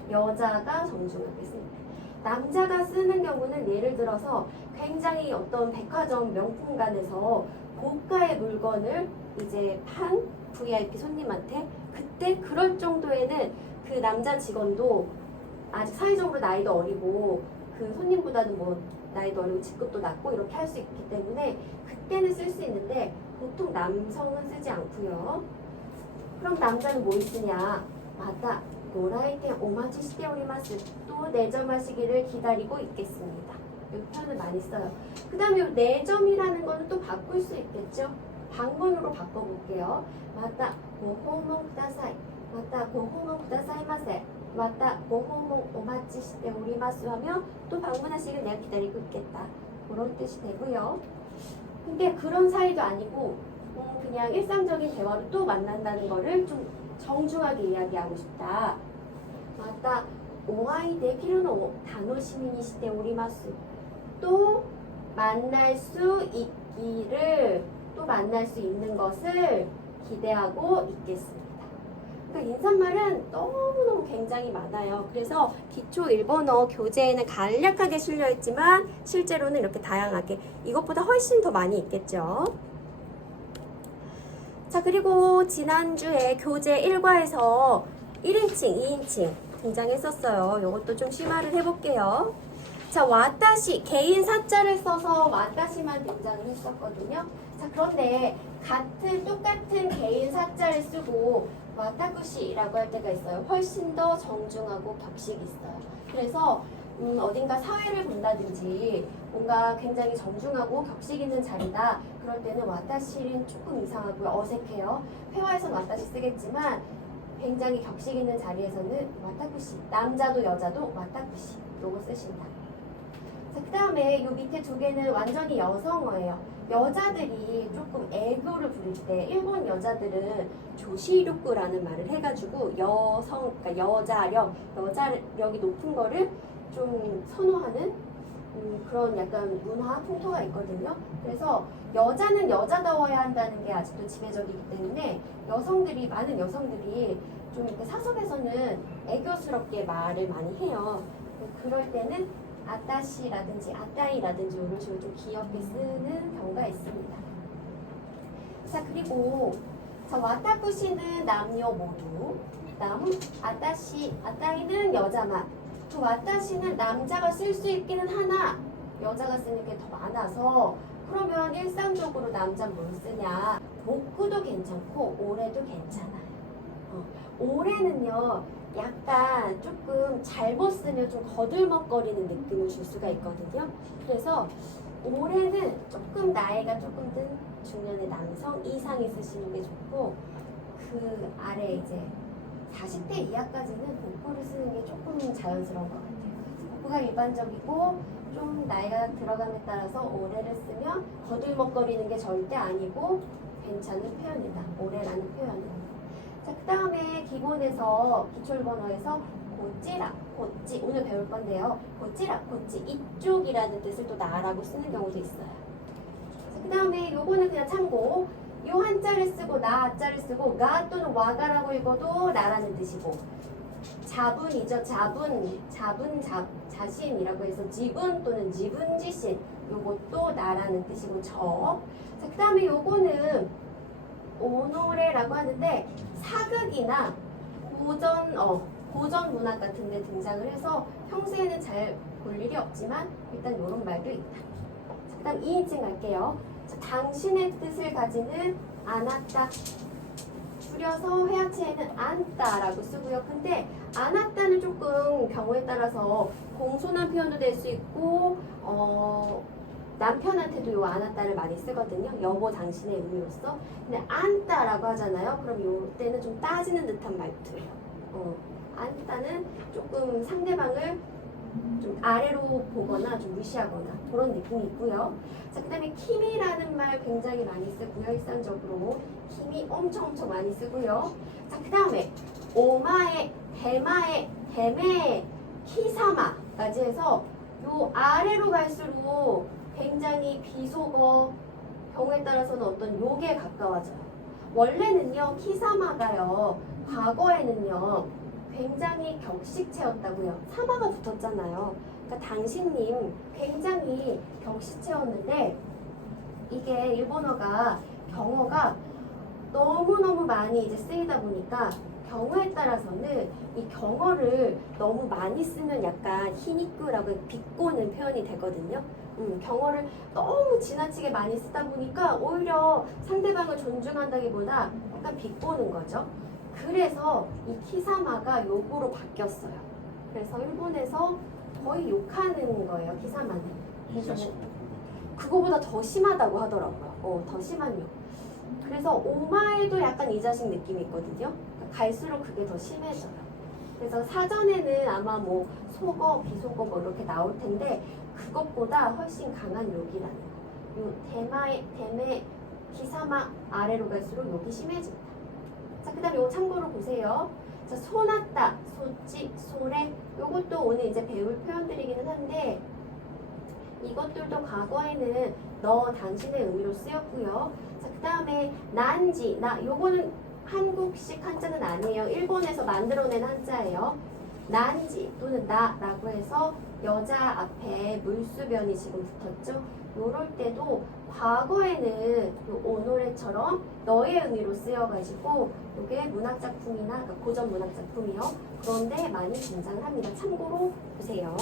여자가 정중하게 씁니다. 남자가 쓰는 경우는 예를 들어서 굉장히 어떤 백화점 명품관에서 고가의 물건을 이제 판 VIP 손님한테 그때 그럴 정도에는 그 남자 직원도 아직 사회적으로 나이도 어리고 그 손님보다는 뭐 나이도 어리고 직급도 낮고 이렇게 할 수 있기 때문에 그때는 쓸 수 있는데 보통 남성은 쓰지 않고요. 그럼 남자는 뭘 쓰냐? 맞다. 노라이테 오마치 시테 오리마스 또 내점하시기를 기다리고 있겠습니다. 이 표현을 많이 써요. 그 다음에 내점이라는 거는 또 바꿀 수 있겠죠? 방문으로 바꿔볼게요. 맞다. 고호몽 쿠다사이. 맞다. 고호몽 쿠다사이마세. 맞다. 고호몽 오마치 시테 오리마스 하면 또 방문하시길 내가 기다리고 있겠다. 그런 뜻이 되고요. 근데 그런 사이도 아니고 그냥 일상적인 대화로 또 만난다는 거를 좀 정중하게 이야기하고 싶다. 맞다. 오아이 데키르노 다노시미니 시테 오리마스. 또 만날 수 있기를 또 만날 수 있는 것을 기대하고 있겠습니다. 그러니까 인사말은 너무너무 굉장히 많아요. 그래서 기초 일본어 교재에는 간략하게 실려있지만 실제로는 이렇게 다양하게 이것보다 훨씬 더 많이 있겠죠. 자, 그리고 지난주에 교재 1과에서 1인칭, 2인칭 등장했었어요. 이것도 좀 심화를 해볼게요. 자, 와타시 개인 사자를 써서 와타시만 등장을 했었거든요. 자, 그런데 똑같은 개인 사자를 쓰고 와타쿠시라고 할 때가 있어요. 훨씬 더 정중하고 격식이 있어요. 그래서 어딘가 사회를 본다든지 뭔가 굉장히 정중하고 격식 있는 자리다. 그럴 때는 와타시는 조금 이상하고요. 어색해요. 회화에서는 와타시 쓰겠지만 굉장히 격식 있는 자리에서는 와타쿠시. 남자도 여자도 와타쿠시. 요거 쓰신다. 자, 그 다음에 요 밑에 두 개는 완전히 여성어예요. 여자들이 조금 애교를 부릴 때 일본 여자들은 조시력구라는 말을 해가지고 그러니까 여자력이 높은 거를 좀 선호하는 그런 약간 문화 풍토가 있거든요. 그래서 여자는 여자다워야 한다는 게 아직도 지배적이기 때문에 많은 여성들이 좀 이렇게 사석에서는 애교스럽게 말을 많이 해요. 그럴 때는 아따시라든지 아따이라든지 이런 식으로 좀 귀엽게 쓰는 경우가 있습니다. 자, 그리고 와타쿠시는 남녀 모두, 아따시, 아따이는 여자만, 그 와타시는 남자가 쓸 수 있기는 하나 여자가 쓰는 게 더 많아서 그러면 일상적으로 남자는 뭘 쓰냐? 목구도 괜찮고 오래도 괜찮아요. 올해는요 약간 조금 잘못 쓰면 좀 거들먹거리는 느낌을 줄 수가 있거든요. 그래서 올해는 조금 나이가 조금 든 중년의 남성 이상이 쓰시는 게 좋고 그 아래 이제 40대 이하까지는 복구를 쓰는 게 조금 자연스러운 것 같아요. 복구가 일반적이고 좀 나이가 들어감에 따라서 올해를 쓰면 거들먹거리는 게 절대 아니고 괜찮은 표현이다. 올해라는 표현은. 자, 그 다음에 기본에서 기초일본어에서 고찌라, 고찌 오늘 배울 건데요. 고찌라, 고찌 이쪽이라는 뜻을 또 나라고 쓰는 경우도 있어요. 그 다음에 요거는 그냥 참고 요 한자를 쓰고 나 자를 쓰고 가 또는 와가라고 읽어도 나라는 뜻이고 자분이죠. 자신이라고 해서 지분 또는 지분지신 요것도 나라는 뜻이고 저. 자, 그 다음에 요거는 오노레라고 하는데 사극이나 고전 문학 같은 데 등장을 해서 평소에는 잘 볼 일이 없지만 일단 이런 말도 있다. 그 다음 2인칭 갈게요. 자, 당신의 뜻을 가지는 아나타 줄여서 회화체에는 안다라고 쓰고요. 근데 안았다는 조금 경우에 따라서 공손한 표현도 될 수 있고 남편한테도 요 안았다를 많이 쓰거든요. 여보 당신의 의미로서. 근데 안다라고 하잖아요. 그럼 요 때는 좀 따지는 듯한 말투예요. 안다는 조금 상대방을 좀 아래로 보거나 좀 무시하거나 그런 느낌이 있고요. 자, 그 다음에 킴이라는 말 굉장히 많이 쓰고요. 일상적으로 킴이 엄청 많이 쓰고요. 자, 그 다음에 오마에, 대마에, 대메, 키사마까지 해서 요 아래로 갈수록 굉장히 비속어, 경우에 따라서는 어떤 욕에 가까워져요. 원래는요, 키사마가요, 과거에는요, 굉장히 격식체였다고요. 사마가 붙었잖아요. 그러니까 당신님 굉장히 격식체였는데 이게 일본어가 경어가 너무너무 많이 이제 쓰이다 보니까 경우에 따라서는 이 경어를 너무 많이 쓰면 약간 히니쿠라고 비꼬는 표현이 되거든요. 경어를 너무 지나치게 많이 쓰다 보니까 오히려 상대방을 존중한다기보다 약간 비꼬는 거죠. 그래서 이 키사마가 욕으로 바뀌었어요. 그래서 일본에서 거의 욕하는 거예요, 키사마는. 이 자식. 그거보다 더 심하다고 하더라고요. 더 심한 욕. 그래서 오마에도 약간 이 자식 느낌이 있거든요. 갈수록 그게 더 심해져요. 그래서 사전에는 아마 뭐 속어, 비속어 뭐 이렇게 나올 텐데 그것보다 훨씬 강한 욕이라는 거. 요 대메, 키사마 아래로 갈수록 욕이 심해집니다. 자, 그 다음에 이거 참고로 보세요. 자, 소났다, 소찌, 소래. 요것도 오늘 이제 배울 표현들이기는 한데 이것들도 과거에는 너, 당신의 의미로 쓰였고요. 자, 그 다음에 난지, 나. 요거는 한국식 한자는 아니에요. 일본에서 만들어낸 한자예요. 난지 또는 나라고 해서 여자 앞에 물수변이 지금 붙었죠. 요럴 때도 과거에는 요 오노레처럼 너의 의미로 쓰여가지고 요게 문학작품이나 그러니까 고전 문학작품이요. 그런데 많이 등장을 합니다. 참고로 보세요.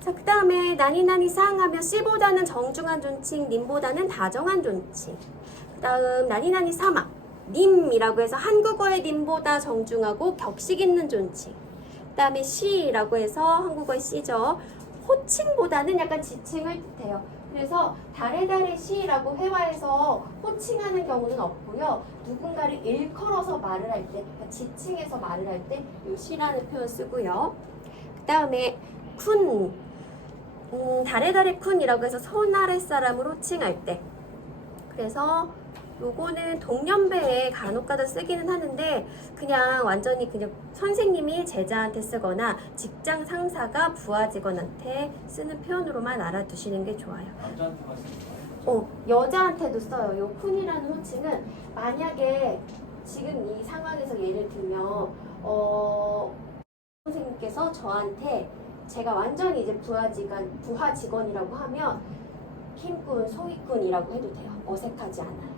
자, 그 다음에 나니나니 상하면 씨보다는 정중한 존칭, 님보다는 다정한 존칭. 그 다음 나니나니 사마, 님이라고 해서 한국어의 님보다 정중하고 격식 있는 존칭. 그 다음에 시라고 해서 한국어의 시죠. 호칭보다는 약간 지칭을 뜻해요. 그래서 다레다레 시라고 회화에서 호칭하는 경우는 없고요. 누군가를 일컬어서 말을 할 때, 그러니까 지칭해서 말을 할 때 이 시라는 표현 쓰고요. 그 다음에 쿤, 다레다레 쿤이라고 해서 손 아래 사람을 호칭할 때. 그래서 요거는 동년배에 간혹가다 쓰기는 하는데 그냥 완전히 그냥 선생님이 제자한테 쓰거나 직장 상사가 부하 직원한테 쓰는 표현으로만 알아두시는 게 좋아요. 남자한테만 쓰는 거예요? 여자한테도 써요. 요 쿤이라는 호칭은 만약에 지금 이 상황에서 예를 들면 선생님께서 저한테 제가 완전히 이제 부하 직원이라고 하면 킴꾼, 소희꾼이라고 해도 돼요. 어색하지 않아요.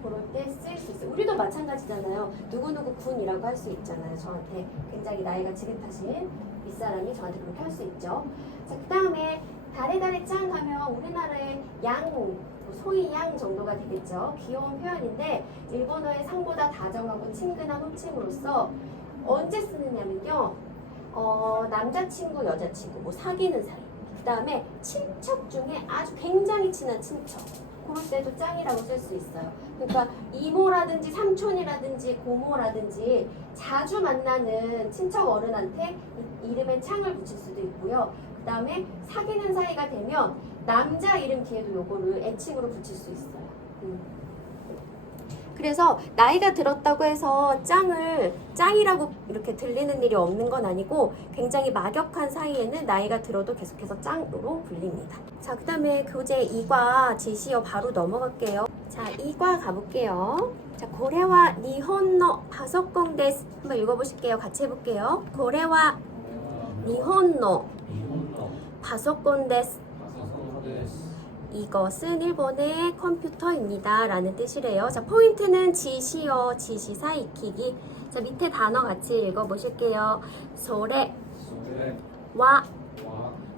그럴 때 쓸 수 있어요. 우리도 마찬가지잖아요. 누구누구 군이라고 할 수 있잖아요. 저한테 굉장히 나이가 지긋하신 윗사람이 저한테 그렇게 할 수 있죠. 자, 그 다음에 다레다레 짱 하면 우리나라의 양, 소희 양 정도가 되겠죠. 귀여운 표현인데 일본어의 상보다 다정하고 친근한 호칭으로서 언제 쓰느냐면요. 남자친구, 여자친구, 뭐 사귀는 사이. 그 다음에 친척 중에 아주 굉장히 친한 친척. 그럴 때도 짱이라고 쓸 수 있어요. 그러니까 이모라든지 삼촌이라든지 고모라든지 자주 만나는 친척 어른한테 이름에 창을 붙일 수도 있고요. 그 다음에 사귀는 사이가 되면 남자 이름 뒤에도 요거를 애칭으로 붙일 수 있어요. 그래서 나이가 들었다고 해서 짱이라고 이렇게 들리는 일이 없는 건 아니고 굉장히 막역한 사이에는 나이가 들어도 계속해서 짱으로 불립니다. 자, 그 다음에 교재 2과 지시어 바로 넘어갈게요. 자, 2과 가볼게요. 자, 고래와 니혼노 파소콘 데스 한번 읽어보실게요. 같이 해볼게요. 고래와 니혼노 파소콘 데스. 이것은 일본의 컴퓨터입니다 라는 뜻이래요. 자, 포인트는 지시어, 지시사 익히기. 자, 밑에 단어 같이 읽어보실게요. 소래, 와.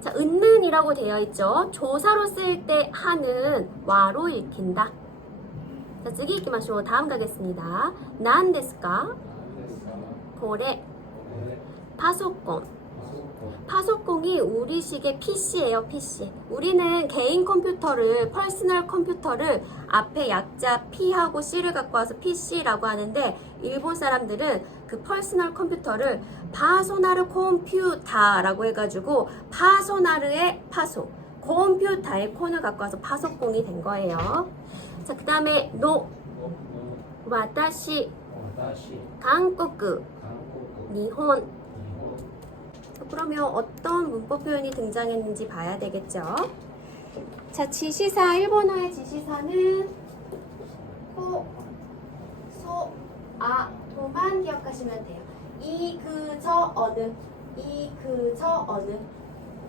자, 은는이라고 되어 있죠. 조사로 쓸 때 하는 와로 읽힌다. 자, 次行きましょう. 다음 가겠습니다. 何ですか? これ 파소콘. 파소콘이 우리식의 PC예요, PC. 우리는 개인 컴퓨터를, 퍼스널 컴퓨터를 앞에 약자 P하고 C를 갖고 와서 PC라고 하는데, 일본 사람들은 그 퍼스널 컴퓨터를 파소나르 컴퓨터라고 해가지고 파소나르의 파소, 컴퓨터의 콘을 갖고 와서 파소콘이 된 거예요. 자, 그 다음에 노, 와타시, 한국, 일본. 그러면 어떤 문법 표현이 등장했는지 봐야 되겠죠? 자, 지시사, 일본어의 지시사는 코, 소, 아, 도만 기억하시면 돼요. 이, 그, 저, 어느. 이, 그, 저, 어느.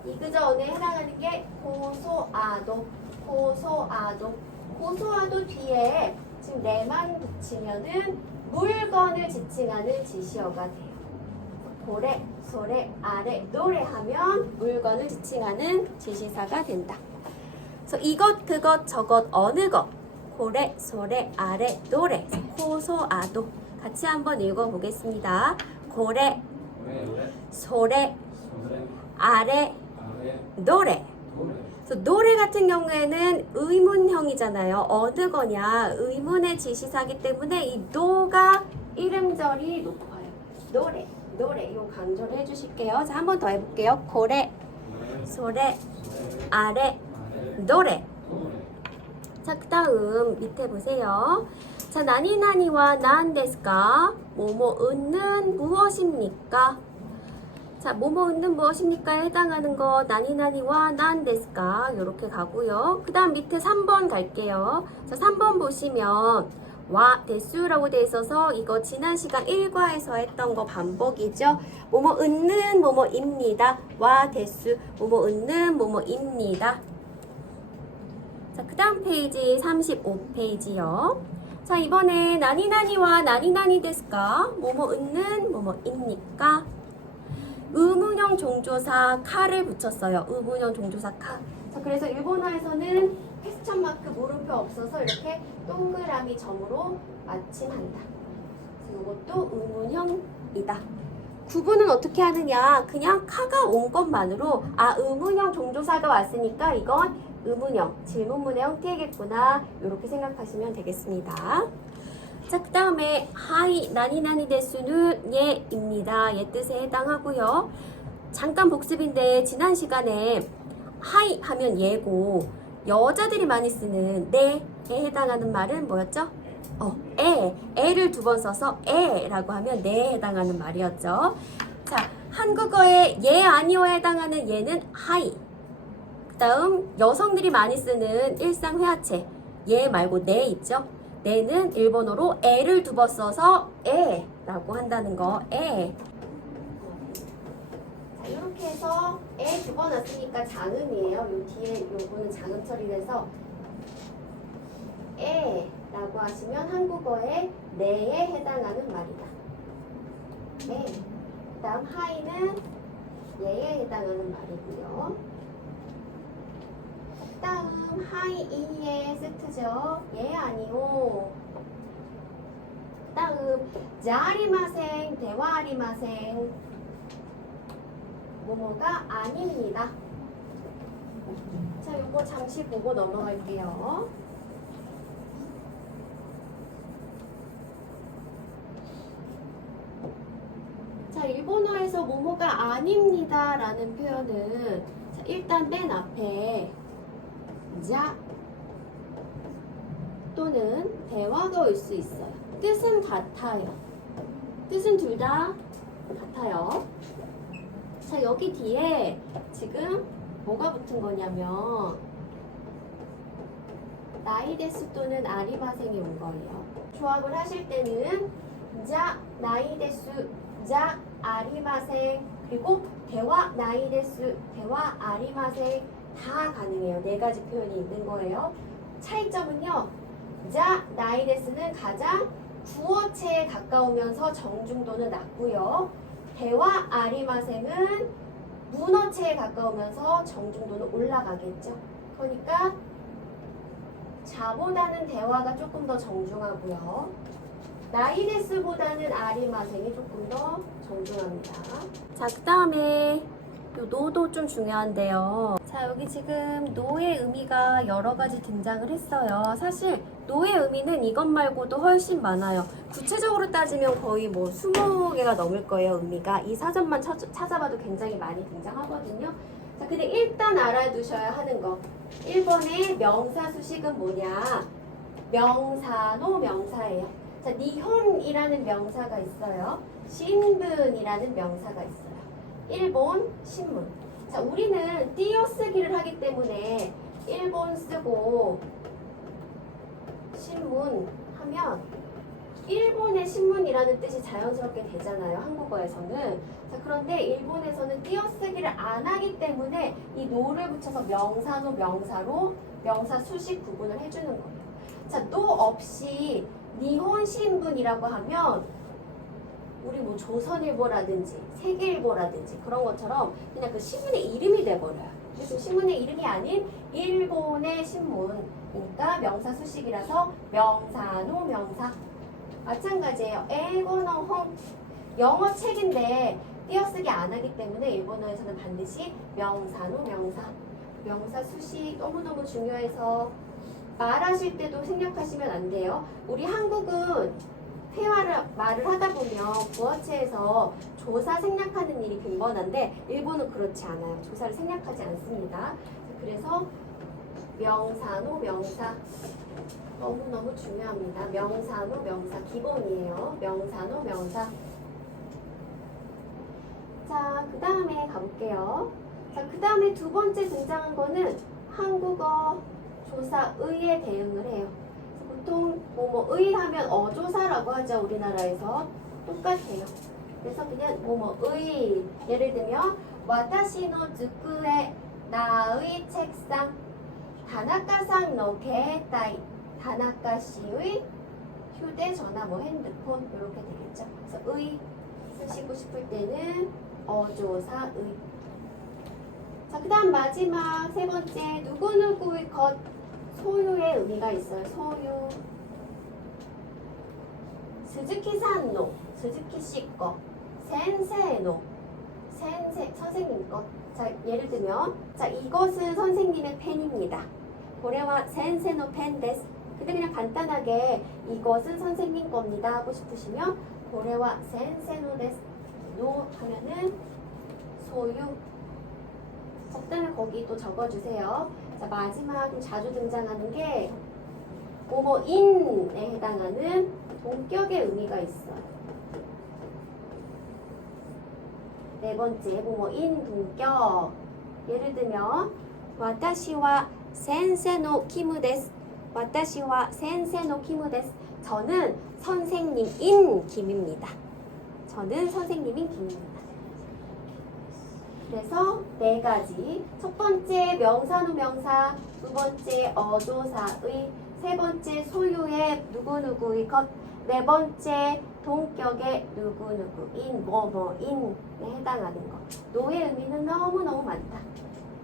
이, 그, 저, 어느에 해당하는 게 고소아도. 고소아도. 고소아도 뒤에 지금 내만 붙이면은 물건을 지칭하는 지시어가 돼요. 고래, 소래, 아래, 노래하면 물건을 지칭하는 지시사가 된다. 그래서 이것, 그것, 저것, 어느 것. 고래, 소래, 아래, 노래. 고소아도. 같이 한번 읽어보겠습니다. 고래, 소래, 아래, 노래. 그래서 노래 같은 경우에는 의문형이잖아요. 어느 거냐. 의문의 지시사기 때문에 이 노가 이름절이 높아요. 노래. 노래, 이거 강조를 해주실게요. 자, 한 번 더 해볼게요. 고래, 소래, 아래, 노래. 자, 그 다음 밑에 보세요. 자, 나니나니와 난데스까? 뭐뭐은 무엇입니까? 자, 뭐뭐은 무엇입니까에 해당하는 거 나니나니와 난데스까? 이렇게 가고요. 그 다음 밑에 3번 갈게요. 자, 3번 보시면 와 데스라고 돼 있어서 이거 지난 시간 1과에서 했던 거 반복이죠. 뭐뭐은 뭐뭐입니다. 와 데스 뭐뭐은 뭐뭐입니다. 자, 그 다음 페이지 35페이지요. 자, 이번에 나니나니와 나니나니 데스까? 뭐뭐은 뭐뭐입니까? 의문형 종조사 카를 붙였어요. 의문형 종조사 카. 자, 그래서 일본어에서는 퀘스천 마크 물음표 없어서 이렇게 동그라미 점으로 마침한다. 이것도 의문형이다. 구분은 어떻게 하느냐? 그냥 카가 온 것만으로 아, 의문형 종조사가 왔으니까 이건 의문형, 질문문의 형태겠구나. 이렇게 생각하시면 되겠습니다. 자, 그 다음에 하이, 나니나니 데스는 예입니다. 예 뜻에 해당하고요. 잠깐 복습인데 지난 시간에 하이 하면 예고 여자들이 많이 쓰는 네에 해당하는 말은 뭐였죠? 에를 두 번 써서 에라고 하면 네에 해당하는 말이었죠. 자, 한국어에 예 아니오에 해당하는 예는 하이. 그 다음 여성들이 많이 쓰는 일상 회화체 예 말고 네 있죠? 네는 일본어로 에를 두 번 써서 에라고 한다는 거. 에. 자, 이렇게 해서 에 두 번 왔으니까 장음이에요. 요 뒤에 요거는 장음 처리돼서 에라고 하시면 한국어에 네에 해당하는 말이다. 에. 그 다음 하이는 예에 해당하는 말이고요. 그 다음 하이 이의 세트죠. 예 아니오. 그 다음 자리마생 대화리마생 뭐뭐가 아닙니다. 자, 요거 잠시 보고 넘어갈게요. 자, 일본어에서 뭐뭐가 아닙니다 라는 표현은 자, 일단 맨 앞에 자 또는 대화가 올 수 있어요. 뜻은 같아요. 뜻은 둘 다 같아요. 자, 여기 뒤에 지금 뭐가 붙은 거냐면 나이데스 또는 아리마생이 온 거예요. 조합을 하실 때는 자 나이데스, 자 아리마생, 그리고 대화 나이데스, 대화 아리마생 다 가능해요. 네 가지 표현이 있는 거예요. 차이점은요. 자 나이데스는 가장 구어체에 가까우면서 정중도는 낮고요. 대화 아리마생은 문어체에 가까우면서 정중도는 올라가겠죠. 그러니까 자보다는 대화가 조금 더 정중하고요. 나이데스보다는 아리마생이 조금 더 정중합니다. 자, 그 다음에 노도 좀 중요한데요. 자, 여기 지금 노의 의미가 여러 가지 등장을 했어요. 사실 노의 의미는 이것 말고도 훨씬 많아요. 구체적으로 따지면 거의 뭐 20개가 넘을 거예요, 의미가. 이 사전만 찾아봐도 굉장히 많이 등장하거든요. 자, 근데 일단 알아두셔야 하는 거. 1번의 명사 수식은 뭐냐? 명사노 명사예요. 자, 니혼이라는 명사가 있어요. 신분이라는 명사가 있어요. 일본 신문. 자, 우리는 띄어쓰기를 하기 때문에 일본 쓰고 신문 하면 일본의 신문이라는 뜻이 자연스럽게 되잖아요. 한국어에서는. 자, 그런데 일본에서는 띄어쓰기를 안 하기 때문에 이 노를 붙여서 명사노 명사로 명사 수식 구분을 해주는 거예요. 자, 노 없이 니혼 신문이라고 하면 우리 뭐 조선일보라든지 세계일보라든지 그런 것처럼 그냥 그 신문의 이름이 돼버려요. 그래서 신문의 이름이 아닌 일본의 신문이니까 명사 수식이라서 명사노 명사. 마찬가지예요. 에고노 홍. 영어 책인데 띄어쓰기 안 하기 때문에 일본어에서는 반드시 명사노 명사. 명사 수식 너무너무 중요해서 말하실 때도 생략하시면 안 돼요. 우리 한국은 말을 하다 보면 부어체에서 조사 생략하는 일이 빈번한데 일본은 그렇지 않아요. 조사를 생략하지 않습니다. 그래서 명사노 명사 너무너무 중요합니다. 명사노 명사 기본이에요. 명사노 명사. 자, 그 다음에 가볼게요. 자, 그 다음에 두 번째 등장한 거는 한국어 조사의에 대응을 해요. 보통 뭐뭐의 하면 어조사라고 하죠. 우리나라에서 똑같아요. 그래서 그냥 뭐뭐의 예를 들면 와타시노 즈쿠에 나의 책상 다나카상 노 게타이 다나카 씨의 휴대전화 뭐 핸드폰 이렇게 되겠죠. 그래서 의 쓰시고 싶을 때는 어조사의. 자, 그 다음 마지막 세 번째 누구누구의 것 소유의 의미가 있어요. 소유. 스즈키-산노, 스즈키-씨 거, 센세노, 센세, 선생님 거. 자, 예를 들면, 자, 이것은 선생님의 펜입니다. 고래와 센세노 펜 데스. 근데 그냥 간단하게 이것은 선생님 겁니다 하고 싶으시면 고래와 센세노 데스. 노 하면은 소유. 적당히 거기 또 적어주세요. 자, 마지막 좀 자주 등장하는 게 뭐뭐인에 해당하는 동격의 의미가 있어요. 네 번째 뭐뭐인 동격. 예를 들면 와타시와 센세노 키무 데스. 와타시와 센세노 키무 데스. 저는 선생님인 김입니다. 저는 선생님인 김입니다. 그래서 네 가지. 첫 번째 명사노 명사, 두 번째 어조사의, 세 번째 소유의 누구누구의 것, 네 번째 동격의 누구누구인 뭐뭐인에 해당하는 것. 노의 의미는 너무너무 많다.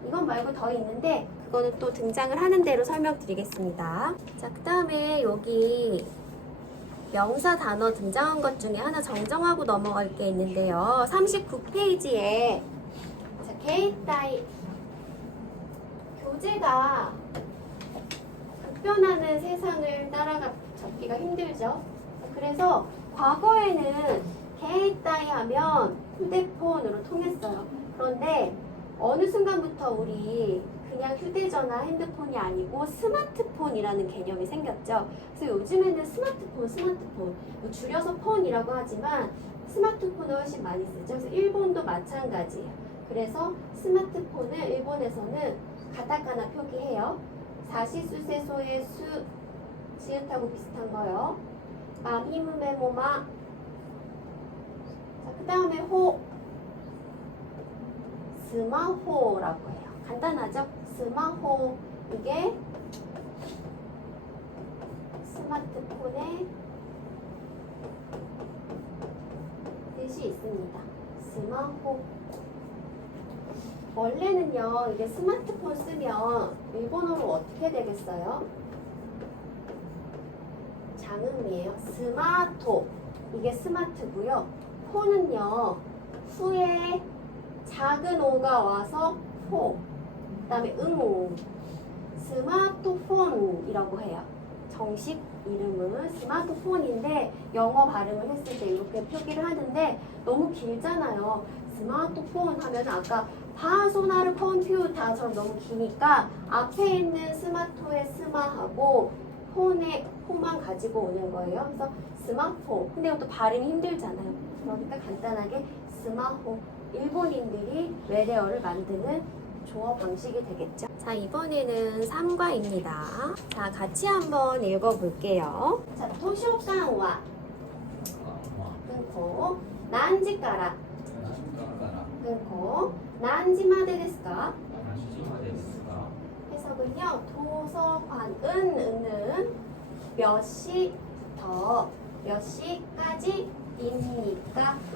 이건 말고 더 있는데 그거는 또 등장을 하는 대로 설명드리겠습니다. 자, 그 다음에 여기 명사 단어 등장한 것 중에 하나 정정하고 넘어갈 게 있는데요. 39페이지에 게이타이 교재가 급변하는 세상을 따라가 적기가 힘들죠. 그래서 과거에는 게이타이 하면 휴대폰으로 통했어요. 그런데 어느 순간부터 우리 그냥 휴대전화, 핸드폰이 아니고 스마트폰이라는 개념이 생겼죠. 그래서 요즘에는 스마트폰 뭐 줄여서 폰이라고 하지만 스마트폰을 훨씬 많이 쓰죠. 그래서 일본도 마찬가지예요. 그래서 스마트폰을 일본에서는 가타카나 표기해요. 사시수세소의 수, 지읒하고 비슷한 거요. 마미무메모마. 자, 그 다음에 호, 스마호라고 해요. 간단하죠? 스마호. 이게 스마트폰의 뜻이 있습니다. 스마호. 원래는요, 이게 스마트폰 쓰면 일본어로 어떻게 되겠어요? 장음이에요. 스마토. 이게 스마트고요. 포는요. 후에 작은 오가 와서 포. 그다음에 스마트폰이라고 해요. 정식 이름은 스마트폰인데 영어 발음을 했을 때 이렇게 표기를 하는데 너무 길잖아요. 스마트폰 하면 아까 파소나르 컴퓨터처럼 너무 기니까 앞에 있는 스마트의 스마하고 폰의 폰만 가지고 오는 거예요. 그래서 스마폰. 근데 이것도 발음이 힘들잖아요. 그러니까 간단하게 스마호. 일본인들이 외래어를 만드는 조어 방식이 되겠죠. 자, 이번에는 3과입니다. 자, 같이 한번 읽어볼게요. 자, 도시오칸와 끊고 난지까라 끊고 난지마데 데스까? 해석은요. 도서관은 몇 시부터 몇 시까지입니까?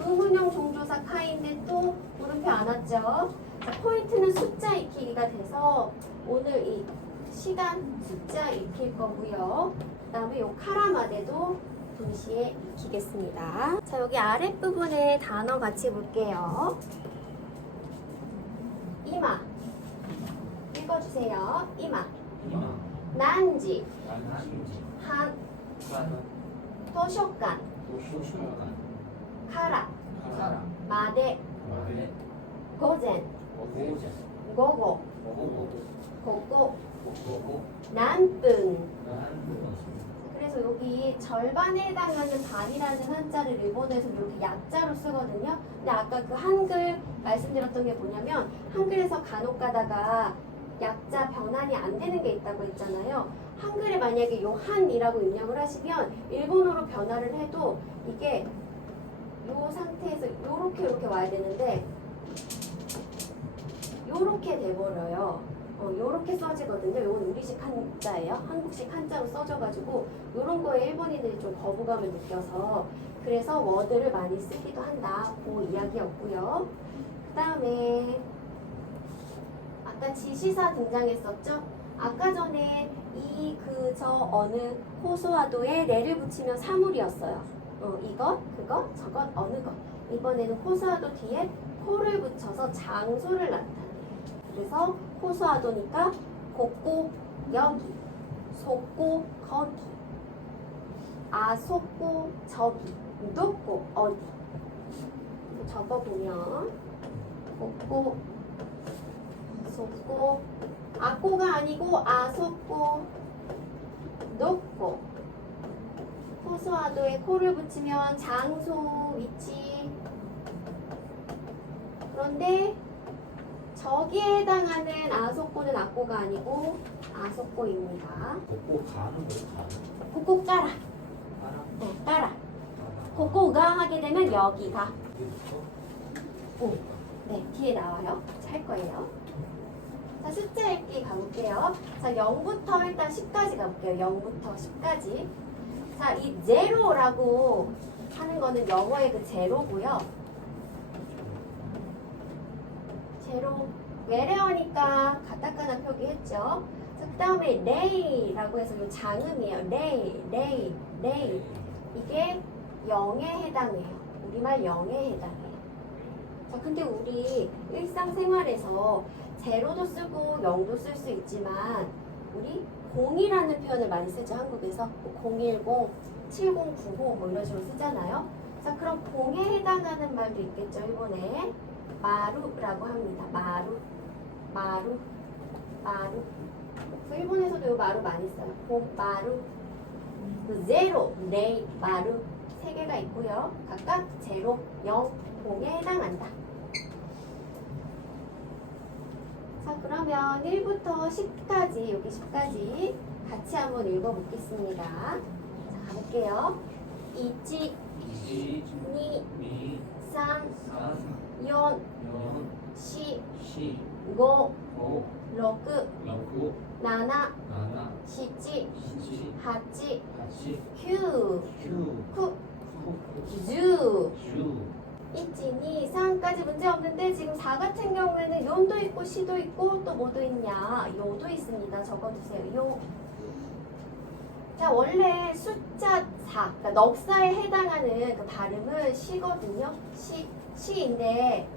의문형 종조사 카인데 또 물음표 안 왔죠? 자, 포인트는 숫자 익히기가 돼서 오늘 이 시간 숫자 익힐 거고요. 그 다음에 요 카라마데도 동시에 익히겠습니다. 자, 여기 아랫부분에 단어 같이 볼게요. 이마 읽어주세요. 이마 난지 한 도서관 카라 마데 고젠 고고 고고 난분. 그래서 여기 절반에 해당하는 반이라는 한자를 일본에서 이렇게 약자로 쓰거든요. 근데 아까 그 한글 말씀드렸던 게 뭐냐면 한글에서 간혹 가다가 약자 변환이 안 되는 게 있다고 했잖아요. 한글에 만약에 요 한이라고 입력을 하시면 일본어로 변화를 해도 이게 요 상태에서 요렇게 와야 되는데 요렇게 돼버려요. 요렇게 써지거든요. 요건 우리식 한자예요. 한국식 한자로 써져가지고 요런 거에 일본인들이 좀 거부감을 느껴서 그래서 워드를 많이 쓰기도 한다. 그 이야기였고요. 그 다음에 아까 지시사 등장했었죠? 아까 전에 이, 그, 저, 어느 호소아도에 레를 붙이면 사물이었어요. 이것, 그것, 저것, 어느 것. 이번에는 호소아도 뒤에 코를 붙여서 장소를 나타내요. 그래서 호소아도니까 곳고 여기, 속고 거기, 속고 저기, 높고 어디. 적어보면 곳고 속고 아꼬가 아니고 속고 높고 호소아도에 코를 붙이면 장소, 위치. 그런데 저기에 해당하는 아속고는 아꼬가 아니고 아속고입니다. 걷고 가는 거예요, 가는. 곳고 까라. 알아? 까라. 곳고가 하게 되면 여기가. 여기부터? 네, 뒤에 나와요. 할 거예요. 자, 숫자 읽기 가볼게요. 자, 0부터 일단 10까지 가볼게요. 0부터 10까지. 자, 이 제로라고 하는 거는 영어의 그 제로고요. 제로, 외래어니까 가타카나 표기했죠. 그 다음에 레이라고 해서 이 장음이에요. 레이. 이게 0에 해당해요. 우리말 0에 해당해요. 자, 근데 우리 일상생활에서 제로도 쓰고 0도 쓸 수 있지만 우리 0이라는 표현을 많이 쓰죠. 한국에서 010, 7095 뭐 이런 식으로 쓰잖아요. 자, 그럼 0에 해당하는 말도 있겠죠. 일본에 마루라고 합니다. 마루. 일본에서도 이 마루 많이 써요. 마루. 제로, 레이, 마루 세 개가 있고요. 각각 제로, 0, 0에 해당한다. 자, 그러면 1부터 10까지, 여기 10까지 같이 한번 읽어보겠습니다. 자, 가볼게요. 1, 2, 3, 4, 5, 6, 7, 8, 7, 8, 9, 10. 1, 2, 3까지 문제 없는데 지금 4 같은 경우에는 연도 있고 시도 있고 또 뭐도 있냐? 요도 있습니다. 적어주세요. 자, 원래 숫자 4, 그러니까 넉사에 해당하는 그 발음은 시거든요. 시인데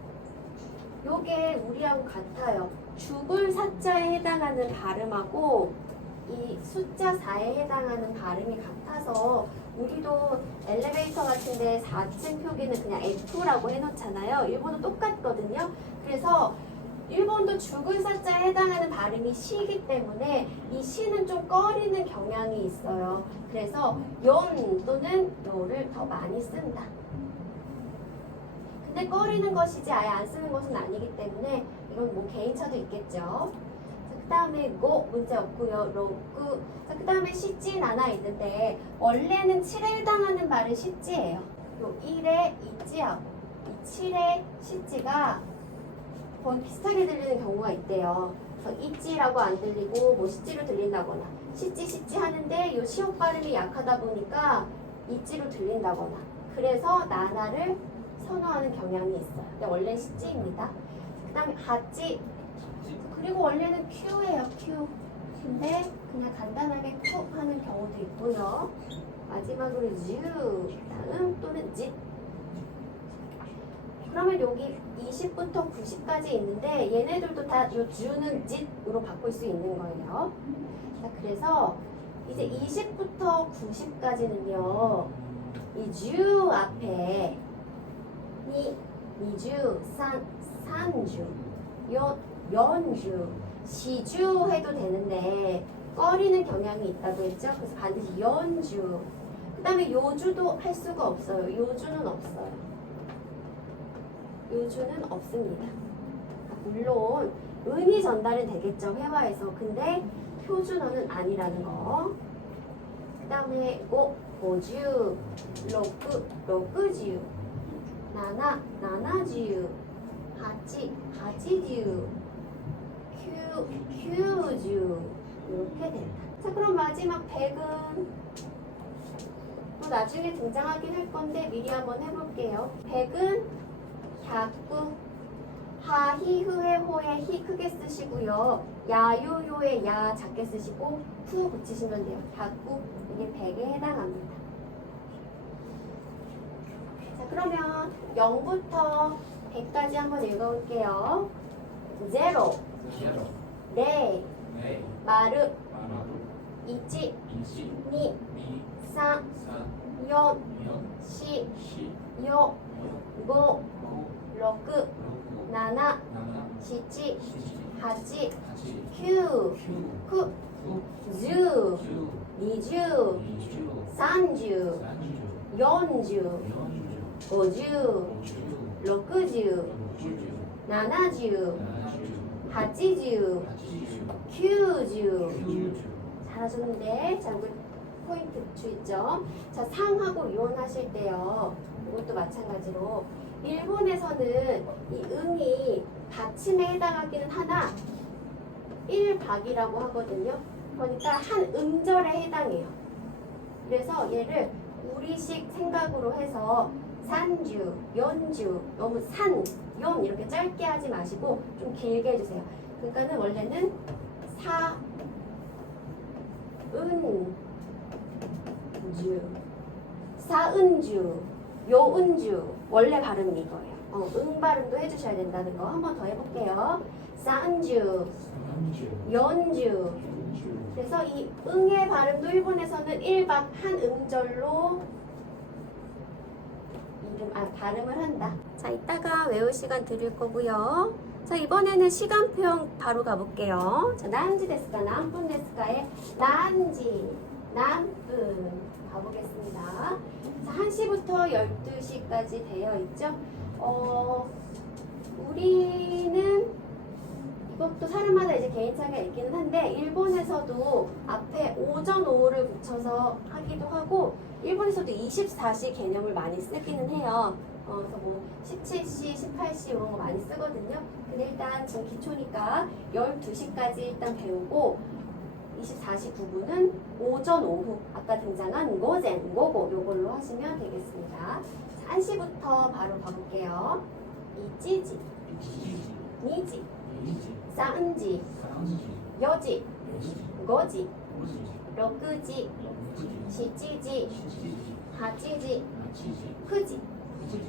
요게 우리하고 같아요. 죽을 사자에 해당하는 발음하고 이 숫자 4에 해당하는 발음이 같아서 우리도 엘리베이터 같은데 4층 표기는 그냥 F라고 해놓잖아요. 일본도 똑같거든요. 그래서 일본도 죽을 사자에 해당하는 발음이 시이기 때문에 이 시는 좀 꺼리는 경향이 있어요. 그래서 연 또는 요를 더 많이 쓴다. 근데 꺼리는 것이지 아예 안 쓰는 것은 아니기 때문에 이건 뭐 개인차도 있겠죠. 그 다음에 고 문제 없고요. 로그. 그 다음에 시진 하나 있는데 원래는 7에 해당하는 말은 시지예요. 요 1의 이지하고 이 7의 시지가 거의 비슷하게 들리는 경우가 있대요. 그래서 이지라고 안 들리고 뭐 시지로 들린다거나 시지 하는데 요 시옷 발음이 약하다 보니까 이지로 들린다거나 그래서 나나를 선호하는 경향이 있어요. 근데 원래 시지입니다. 그 다음에 하지 그리고 원래는 Q예요. Q. 근데 그냥 간단하게 쿡 하는 경우도 있고요. 마지막으로 즈 다음 또는 짓. 그러면 여기 20부터 90까지 있는데 얘네들도 다 요 주는 짓으로 바꿀 수 있는 거예요. 자, 그래서 이제 20부터 90까지는요. 이 주 앞에 이주, 산주, 연주, 시주 해도 되는데 꺼리는 경향이 있다고 했죠. 그래서 반드시 연주. 그 다음에 요주도 할 수가 없어요. 요주는 없어요. 요주는 없습니다. 물론 의미 전달은 되겠죠. 회화에서. 근데 표준어는 아니라는 거. 그 다음에 고주, 로그주, 나나주, 하지주, 큐주 이렇게 된다. 자, 그럼 마지막 100은 또 나중에 등장하긴 할 건데 미리 한번 해볼게요. 100은 갸꾸 하히흐의 호의 히 크게 쓰시고요. 야유요의 야 작게 쓰시고 후 붙이시면 돼요. 갸꾸 이게 100에 해당합니다. 자, 그러면 0부터 100까지 한번 읽어볼게요. 제로, 네, 마르, 이치, 니, 사, 연, 시, 요, 고, 로그, 나나, 시치, 하지, 큐, 쿠, 주, 니주, 산주, 연주, 오주, 로그주, 나나주, 하지주, 큐주. 잘하셨는데, 자, 포인트 주의점. 자, 상하고 연 하실 때요. 이것도 마찬가지로 일본에서는 이 응이 받침에 해당하기는 하나 1박이라고 하거든요. 그러니까 한 음절에 해당해요. 그래서 얘를 우리식 생각으로 해서 산주, 연주, 너무 산, 연 이렇게 짧게 하지 마시고 좀 길게 해주세요. 그러니까는 원래는 사, 은, 주, 사은주, 요은주 원래 발음이 이거예요. 응 발음도 해주셔야 된다는 거 한 번 더 해볼게요. 산주, 연주. 그래서 이 응의 발음도 일본에서는 1박 한 음절로 발음을 한다. 자, 이따가 외울 시간 드릴 거고요. 자, 이번에는 시간표형 바로 가볼게요. 자, 난지 데스까, 난분 데스까의 난지, 난분 가보겠습니다. 자, 1시부터 12시까지 되어 있죠. 우리는 이것도 사람마다 이제 개인차가 있기는 한데 일본에서도 앞에 오전, 오후를 붙여서 하기도 하고 일본에서도 24시 개념을 많이 쓰기는 해요. 그래서 뭐 17시, 18시 이런 거 많이 쓰거든요. 근데 일단 지금 기초니까 12시까지 일단 배우고 24시 구분은 오전, 오후 아까 등장한 고젠, 고고 요걸로 하시면 되겠습니다. 자, 1시부터 바로 가볼게요. 이찌지, 니지, 산지, 여지, 고지, 럭지, 시찌지, 시지지, 하찌지, 아치지, 크지, 크지지,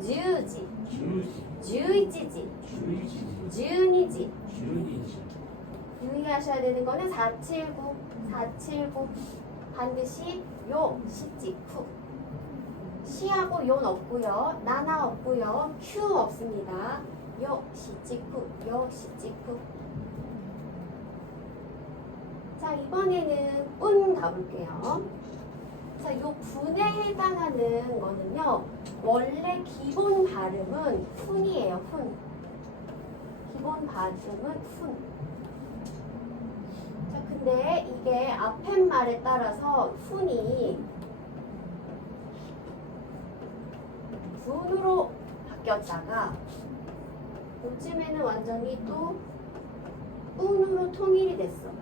주지, 주지, 주이찌지, 주이지지, 주니지. 주이지. 유의하셔야 되는 거는 479, 479 반드시 요 시지 쿠. 시하고 요는 없고요, 나나 없고요, 큐 없습니다. 요 시지 쿠, 요 시지 쿠. 자, 이번에는 운 가볼게요. 자, 요 분에 해당하는 거는요, 원래 기본 발음은 훈이에요, 훈. 기본 발음은 훈. 자, 근데 이게 앞에 말에 따라서 훈이 분으로 바뀌었다가 요즘에는 완전히 또 운으로 통일이 됐어요.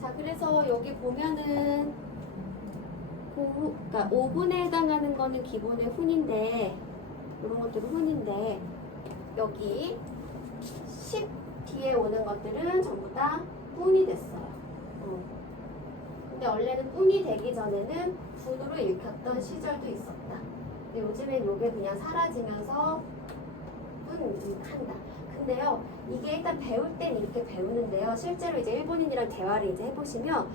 자, 그래서 여기 보면은 그러니까 5분에 해당하는 거는 기본의 훈인데 이런 것들은 훈인데 여기 10 뒤에 오는 것들은 전부 다 분이 됐어요. 근데 원래는 분이 되기 전에는 분으로 읽혔던 시절도 있었다. 근데 요즘엔 이게 그냥 사라지면서 한다. 근데요, 이게 일단 배울 땐 이렇게 배우는데요. 실제로 이제 일본인이랑 대화를 이제 해보시면,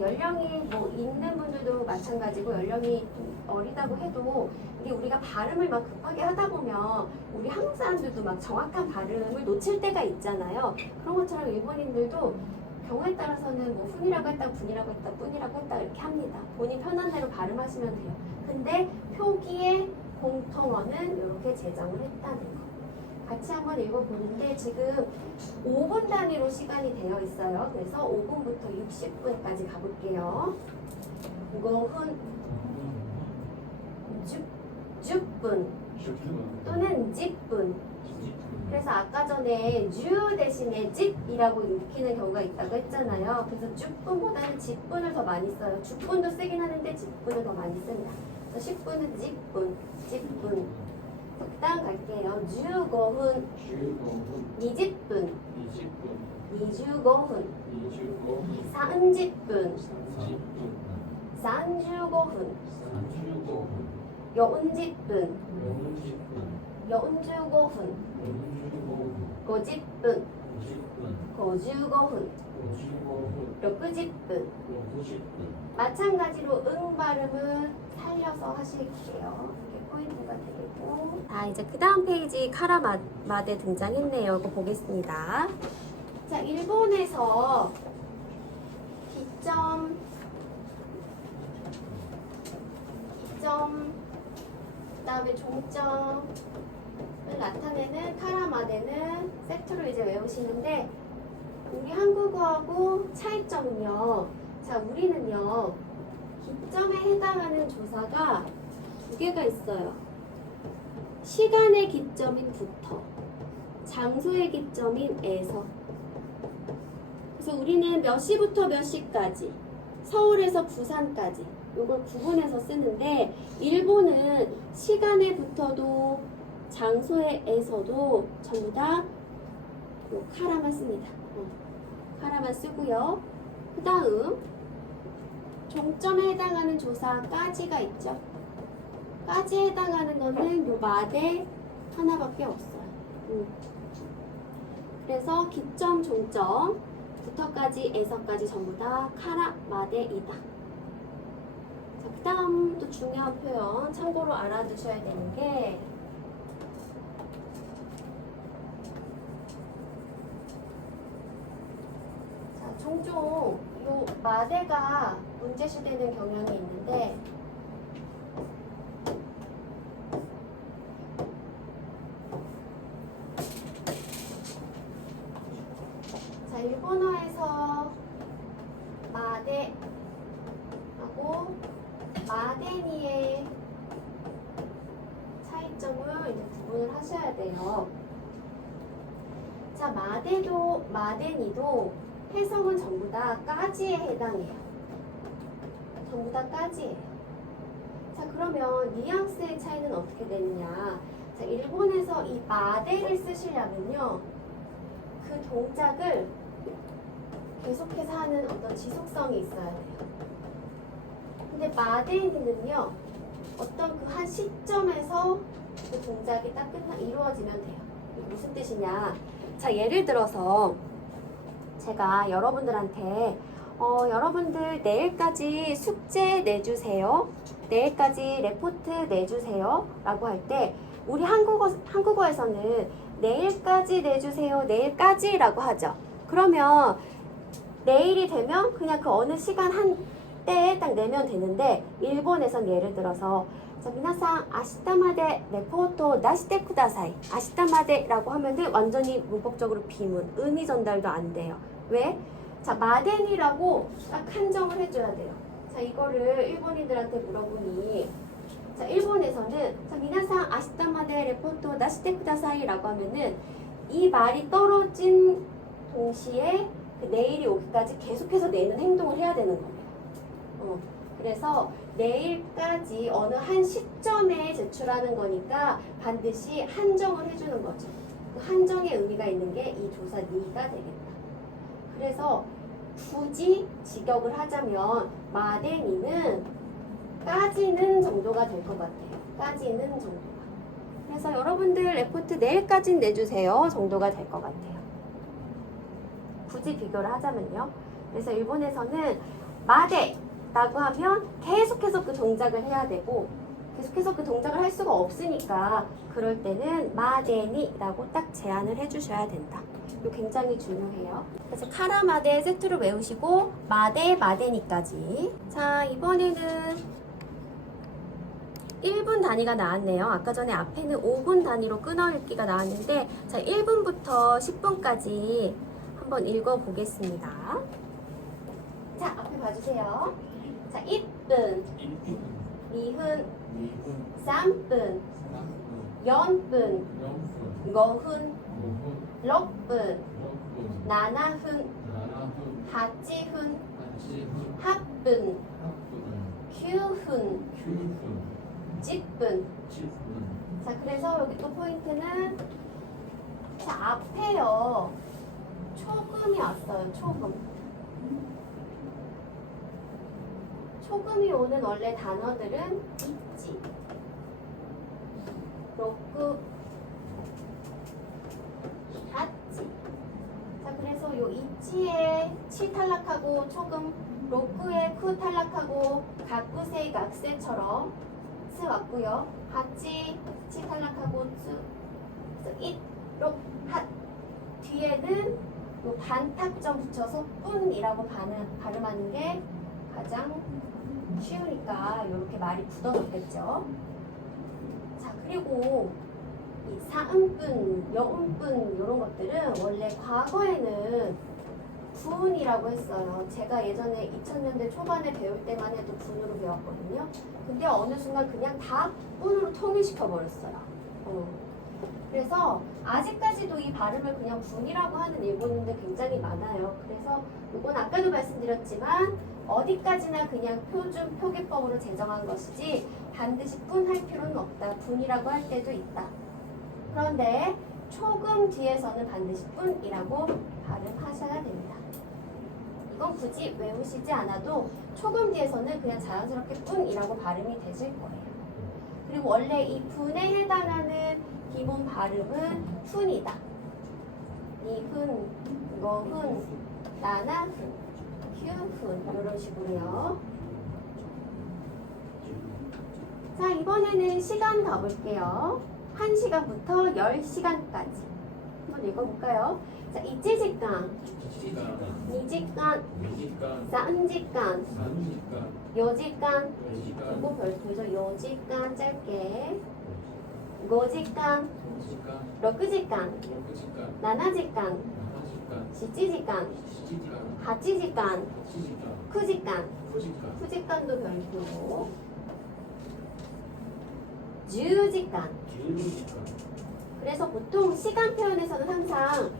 연령이 뭐 있는 분들도 마찬가지고, 연령이 좀 어리다고 해도, 이게 우리가 발음을 막 급하게 하다 보면, 우리 한국 사람들도 막 정확한 발음을 놓칠 때가 있잖아요. 그런 것처럼 일본인들도 경우에 따라서는 뭐 훈이라고 했다, 분이라고 했다, 뿐이라고 했다, 이렇게 합니다. 본인 편한 대로 발음하시면 돼요. 근데 표기의 공통어는 이렇게 제정을 했다는 거. 같이 한번 읽어보는데 지금 5분 단위로 시간이 되어 있어요. 그래서 5분부터 60분까지 가볼게요. 5분, 10분 또는 10분. 그래서 아까 전에 주 대신에 집이라고 읽히는 경우가 있다고 했잖아요. 그래서 10분보다는 10분을 더 많이 써요. 10분도 쓰긴 하는데 10분을 더 많이 씁니다. 그래서 10분은 10분, 10분. 그 다음 갈게요. 15분, 20분, 25분, 30분, 35분, 40분, 45분, 50분, 55분, 60분. 마찬가지로 응 발음은 살려서 하실게요. 이게 포인트가 되겠고. 자, 이제 그 다음 페이지 카라마데 등장했네요. 이거 보겠습니다. 자, 일본에서 기점, 그 다음에 종점을 나타내는 카라마데는 세트로 이제 외우시는데, 우리 한국어하고 차이점은요. 자, 우리는요, 기점에 해당하는 조사가 두 개가 있어요. 시간의 기점인 부터, 장소의 기점인 에서. 그래서 우리는 몇 시부터 몇 시까지, 서울에서 부산까지 이걸 구분해서 쓰는데, 일본은 시간에 붙어도 장소에서도 전부 다 요 카라만 씁니다. 카라만 쓰고요. 그 다음 종점에 해당하는 조사까지가 있죠. 까지에 해당하는 거는 요 마데 하나밖에 없어요. 그래서 기점, 종점, 부터까지, 에서까지 전부 다 카라, 마데이다. 자, 그 다음 또 중요한 표현 참고로 알아두셔야 되는 게 종종 요 마데가 문제시 되는 경향이 있는데 자, 일본어에서 마데하고 마데니의 차이점을 이제 구분을 하셔야 돼요. 자, 마데도 마데니도 해석은 전부 다 까지에 해당해요. 전부 다 까지예요. 자, 그러면 뉘앙스의 차이는 어떻게 되느냐? 자, 일본에서 이 마데를 쓰시려면요, 그 동작을 계속해서 하는 어떤 지속성이 있어야 돼요. 근데 마데니는요, 어떤 그 한 시점에서 그 동작이 딱 이루어지면 돼요. 이게 무슨 뜻이냐? 자, 예를 들어서 제가 여러분들한테 여러분들 내일까지 숙제 내주세요. 내일까지 레포트 내주세요. 라고 할 때 우리 한국어에서는 내일까지 내주세요. 내일까지 라고 하죠. 그러면 내일이 되면 그냥 그 어느 시간 한 때에 딱 내면 되는데 일본에선 예를 들어서 자, 미나상 아시타마데 레포토 나시테 쿠다사이. 아시타마데라고 하면은 완전히 문법적으로 비문, 의미 전달도 안 돼요. 왜? 자, 마덴이라고 딱 한정을 해줘야 돼요. 자, 이거를 일본인들한테 물어보니 자, 일본에서는 자, 미나상 아시타마데 레포토 나시테 쿠다사이라고 하면은 이 말이 떨어진 동시에 그 내일이 오기까지 계속해서 내는 행동을 해야 되는 거예요. 그래서 내일까지 어느 한 시점에 제출하는 거니까 반드시 한정을 해주는 거죠. 그 한정의 의미가 있는 게 이 조사 니가 되겠다. 그래서 굳이 직역을 하자면 마데니는 까지는 정도가 될 것 같아요. 까지는 정도가. 그래서 여러분들 레포트 내일까지는 내주세요 정도가 될 것 같아요. 굳이 비교를 하자면요. 그래서 일본에서는 마데라고 하면 계속해서 그 동작을 해야 되고 계속해서 그 동작을 할 수가 없으니까 그럴 때는 마데니라고 딱 제한을 해주셔야 된다. 이거 굉장히 중요해요. 그래서 카라마데 세트로 외우시고 마데 마데니까지. 자, 이번에는 1분 단위가 나왔네요. 아까 전에 앞에는 5분 단위로 끊어읽기가 나왔는데 자, 1분부터 10분까지 한번 읽어보겠습니다. 자, 앞에 봐주세요. 자, 1분, 2분, 3분, 4분, 5분, 6분, 7분, 8분, 8분, 9분, 10분. 자, 그래서 여기 또 포인트는 자, 앞에요. 초금이 왔어요. 초금. 초금이 오는 원래 단어들은 있지. 로크, 핫지. 자, 그래서 요 이치에 치 탈락하고 초금, 로크에 쿠 탈락하고 가쿠세이 각세처럼 스 왔고요. 핫지, 치 탈락하고 쯔, 잇, 록, 핫. 뒤에는 요 반탁점 붙여서 뿐이라고 발음하는 게 가장 쉬우니까 이렇게 말이 굳어졌겠죠. 자, 그리고 이 사음뿐, 여음뿐 이런 것들은 원래 과거에는 분이라고 했어요. 제가 예전에 2000년대 초반에 배울 때만 해도 분으로 배웠거든요. 근데 어느 순간 그냥 다 분으로 통일시켜 버렸어요. 그래서 아직까지도 이 발음을 그냥 분이라고 하는 일본인들 굉장히 많아요. 그래서 이건 아까도 말씀드렸지만 어디까지나 그냥 표준 표기법으로 제정한 것이지 반드시 분 할 필요는 없다. 분이라고 할 때도 있다. 그런데 초금 뒤에서는 반드시 분이라고 발음하셔야 됩니다. 이건 굳이 외우시지 않아도 초금 뒤에서는 그냥 자연스럽게 분이라고 발음이 되실 거예요. 그리고 원래 이 분에 해당하는 기본 발음은 훈이다. 니훈, 너훈, 나나훈, 휴훈 이런 식으로요. 자, 이번에는 시간 가볼게요. 1시간부터 10시간까지 한번 읽어볼까요? 자, 1시간, 2시간, 3시간, 4시간, 그리고 별표죠. 4시간 짧게, 5시간, 6시간, 7시간, 7시간, 8시간, 9시간, 9시간도 별표고, 10시간. 그래서 보통 시간 표현에서는 항상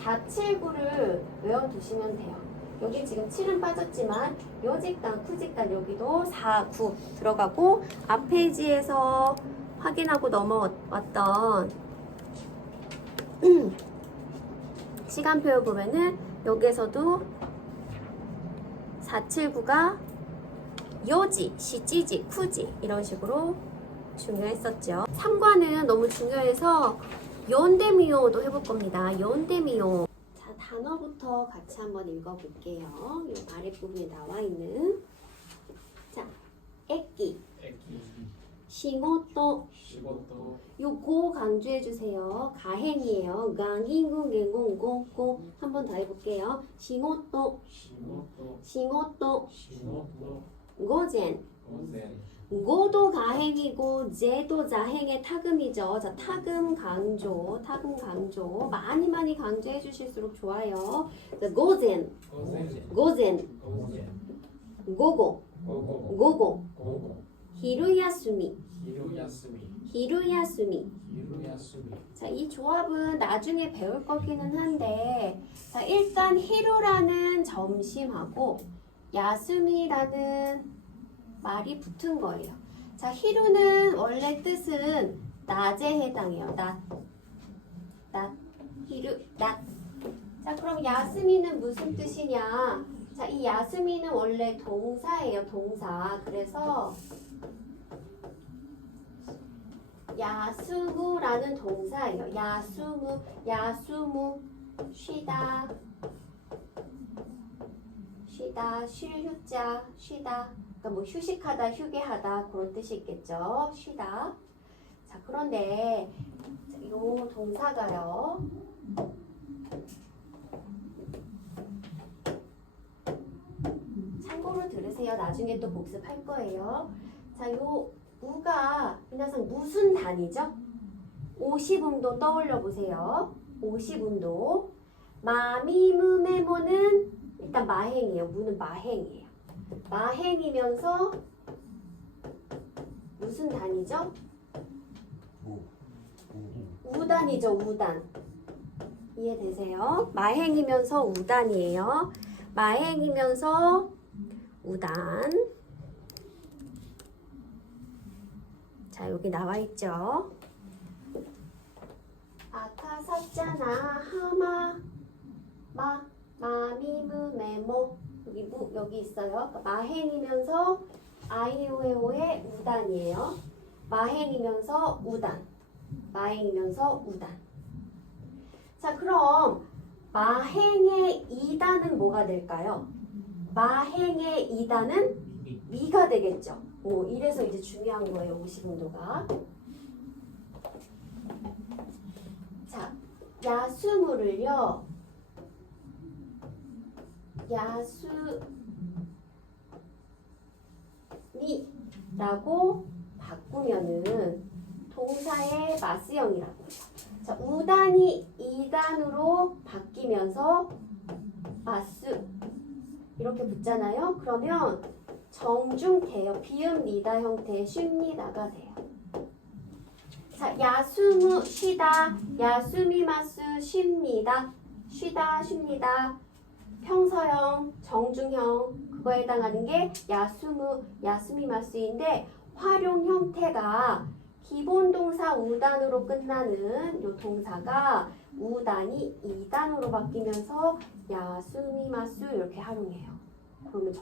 479를 외워두시면 돼요. 여기 지금 7은 빠졌지만 여지간, 쿠지간 여기도 4, 9 들어가고 앞 페이지에서 확인하고 넘어왔던 시간 표현 보면은 여기에서도 479가 요지, 시지지, 쿠지 이런 식으로 중요했었죠. 3과는 너무 중요해서 연대미오도 해볼 겁니다. 연대미오. 자, 단어부터 같이 한번 읽어볼게요. 이 아랫부분에 나와 있는 자, 애기, 싱오또 요고 강조해 주세요. 가행이에요. 강인궁갱공고고 한 번 더 해볼게요. 싱오또 고젠 고도 가행이고 제도 자행의 타금이죠. 자, 타금 강조 많이 강조해 주실수록 좋아요. 자, 고젠 고고 히루야스미. 자, 이 조합은 나중에 배울 거기는 한데, 자, 일단 히루라는 점심하고 야스미라는 말이 붙은 거예요. 자, 히루는 원래 뜻은 낮에 해당해요. 낮, 히루, 낮. 자, 그럼 야스미는 무슨 뜻이냐? 자, 이 야스미는 원래 동사예요, 동사. 그래서 야스무라는 동사예요. 야수무, 쉬다, 쉴 휴자, 쉬다. 그러니까 뭐 휴식하다, 휴게하다 그런 뜻이 있겠죠. 쉬다. 자, 그런데 이 동사가요. 참고로 들으세요. 나중에 또 복습할 거예요. 자, 요 우가皆さん 무슨 단위죠? 50음도 떠올려 보세요. 50음도. 마미무메모는 일단 마행이에요. 무는 마행이에요. 마행이면서 무슨 단위죠? 우단이죠. 우단. 이해되세요? 마행이면서 우단이에요. 마행이면서 우단. 자, 여기 나와 있죠. 아카사짜나 하마 마미무 메모 여기 있어요. 마행이면서 아이오에오의 우단이에요. 마행이면서 우단. 자, 그럼 마행의 이단은 뭐가 될까요? 마행의 이단은 미가 되겠죠. 이래서 이제 중요한 거예요. 50음도가. 자, 야수무를요. 야수미라고 바꾸면은 동사의 마스형이라고 해요. 자, 우단이 이단으로 바뀌면서 마스 이렇게 붙잖아요. 그러면 정중돼요. 비음 리다 형태의 쉽니다가 돼요. 자, 야수무 쉬다, 야수미마스 쉽니다. 쉬다, 쉽니다. 평서형, 정중형 그거에 해당하는 게 야수무, 야수미마스인데 활용 형태가 기본 동사 우단으로 끝나는 요 동사가 우단이 이단으로 바뀌면서 야수미마스 이렇게 활용해요. 그러면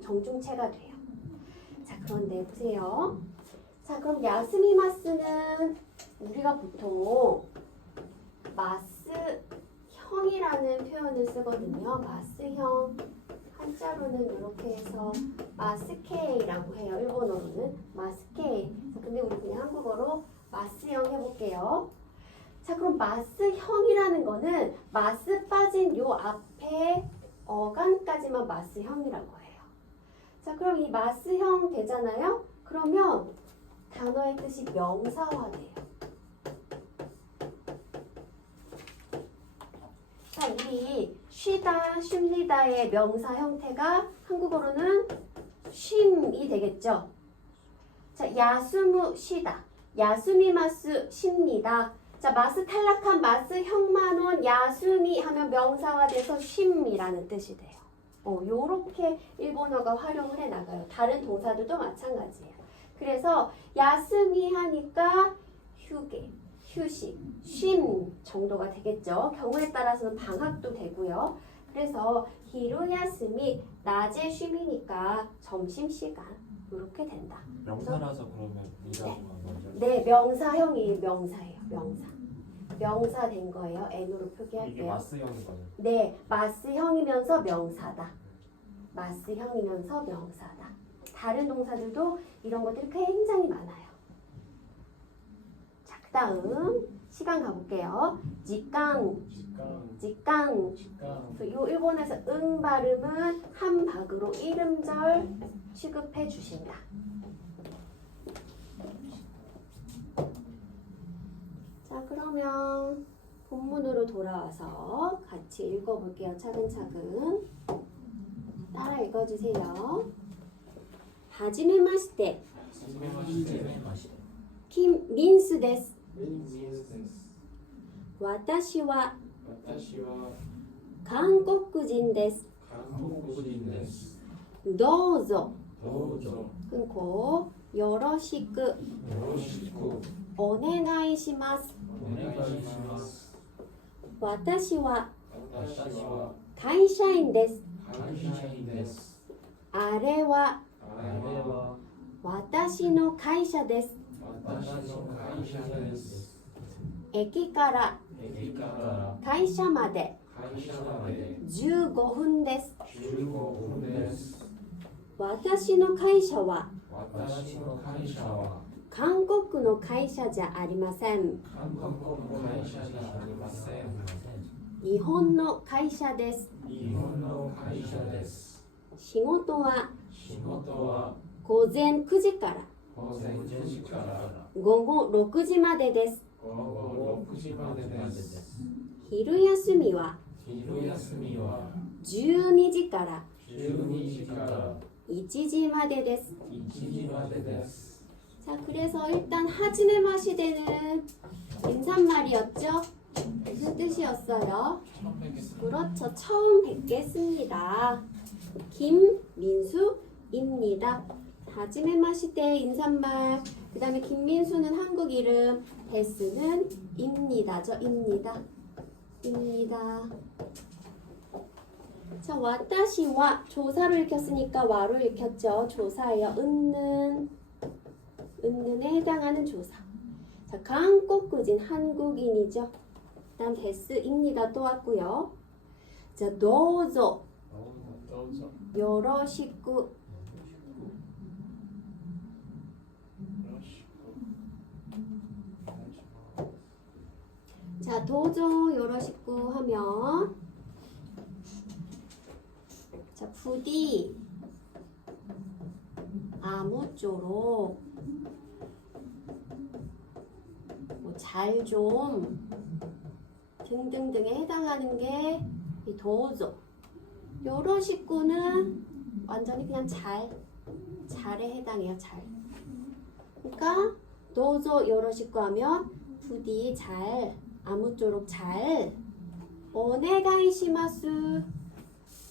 정중체가 돼요. 자, 그런데 보세요. 자, 그럼 야스미마스는 우리가 보통 마스형이라는 표현을 쓰거든요. 마스형. 한자로는 이렇게 해서 마스케이라고 해요. 일본어로는 마스케이. 자, 근데 우리 그냥 한국어로 마스형 해볼게요. 자, 그럼 마스형이라는 거는 마스 빠진 요 앞에 어간까지만 마스형이라고 해요. 자, 그럼 이 마스형 되잖아요? 그러면 단어의 뜻이 명사화돼요. 자, 우리 쉬다, 쉽니다의 명사 형태가 한국어로는 쉼이 되겠죠? 자, 야수무 쉬다, 야수미마스 쉽니다. 자, 마스 탈락한 마스형만원 야수미 하면 명사화돼서 쉼이라는 뜻이 돼요. 요렇게 일본어가 활용을 해나가요. 다른 동사들도 마찬가지예요. 그래서 야스미 하니까 휴식, 쉼 정도가 되겠죠. 경우에 따라서는 방학도 되고요. 그래서 히루야스미 낮에 쉼이니까 점심시간 이렇게 된다. 명사라서 그러면 미라고만 먼저. 네, 명사형이에요. 명사예요. 명사 된 거예요. N으로 이게 표기할게요. 마스형인 거죠. 네, 마스형이면서 명사다. 마스형이면서 명사다. 다른 동사들도 이런 것들이 굉장히 많아요. 자, 그 다음 시간 가볼게요. 직강. 요 일본에서 응 발음은 한 박으로 이름절 취급해 주신다. 자, 그러면 본문으로 돌아와서 같이 읽어볼게요. 차근차근 따라 읽어주세요. 하지메마시테 김민수 데스. 私は韓国人です。どうぞ。끊고よろしくお願いします。私は会社員です。あれは私の会社です。駅から会社まで15分です。私の会社は韓国の会社じゃありません。日本の会社です。仕事は午前9時から午後6時までです。昼休みは12時から1時までです. 자, 그래서 일단 하지메마시대는 인사말이었죠? 무슨 뜻이었어요? 그렇죠. 처음 뵙겠습니다. 김민수입니다. 하지메마시대 인사말. 그 다음에 김민수는 한국 이름, 데스는 입니다죠. 입니다. 자, 와타시와 조사로 읽혔으니까 와로 읽혔죠. 조사예요. 은는에 해당하는 조사. 자, 한국인 한국인이죠. 그다음 데스입니다. 또 왔고요. 자, 도우조 요러시쿠. 자, 도우조 요러시쿠 하면 자, 부디 아무쪼록 뭐 잘 좀 등등등에 해당하는 게 이 도우조. 요러시쿠는 완전히 그냥 잘에 해당해요. 잘. 그러니까 도우조 요러시쿠 하면 부디 잘, 아무쪼록 잘 오네가이시마스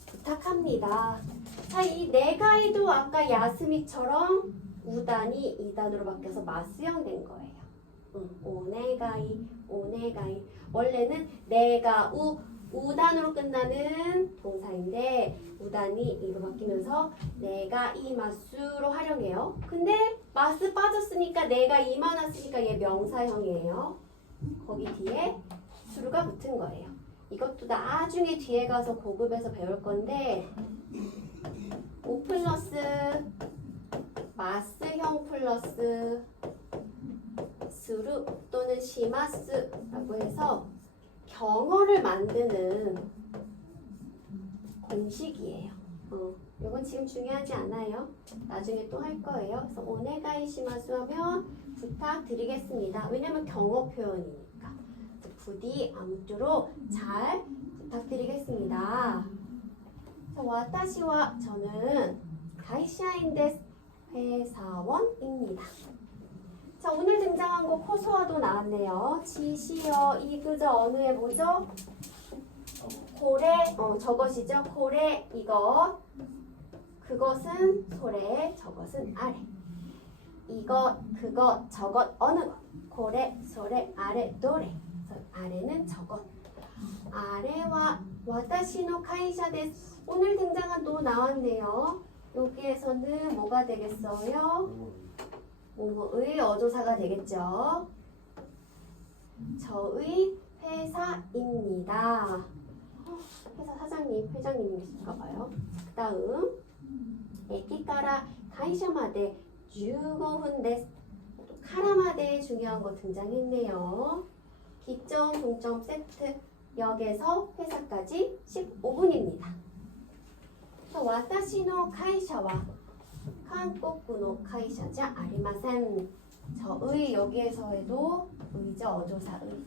부탁합니다. 자, 이 네가이도 아까 야스미처럼 우단이 이단으로 바뀌어서 마스형 된 거예요. 오네가이. 원래는 네가 우단으로 끝나는 동사인데 우단이 이로 바뀌면서 네가 이마수로 활용해요. 근데 마스 빠졌으니까 네가 이만 왔으니까 얘 명사형이에요. 거기 뒤에 수루가 붙은 거예요. 이것도 나중에 뒤에 가서 고급에서 배울 건데 오 플러스 마스형 플러스 수루 또는 시마스라고 해서 경어를 만드는 공식이에요. 이건 지금 중요하지 않아요. 나중에 또 할 거예요. 그래서 오네가이시마스 하면 부탁드리겠습니다. 왜냐면 경어 표현이니까. 부디 아무쪼록 잘 부탁드리겠습니다. 자, 와타시와 저는 가이샤인 데스 회사원입니다. 자, 오늘 등장한 거 코소화도 나왔네요. 지시어, 이그저, 어느에 뭐죠? 고래, 저것이죠. 고래, 이것. 그것은 소래, 저것은 아래. 이것, 그것, 저것, 어느 것. 고래, 소래, 아래, 도래. 그래서 아래는 저것. 아래와 와타시노 카이샤 데스. 오늘 등장한 노 나왔네요. 여기에서는 뭐가 되겠어요? 뭐의 어조사가 되겠죠. 저의 회사입니다. 회사 사장님, 회장님이실까 봐요. 그 다음 에키카라 가이샤마데 15분 데스. 카라마데 중요한 거 등장했네요. 기점, 동점 세트. 역에서 회사까지 15분입니다. 와타시노 카이샤와 한국의 카이샤자 아리마센. 저의 여기에서에도 의죠. 어조사의.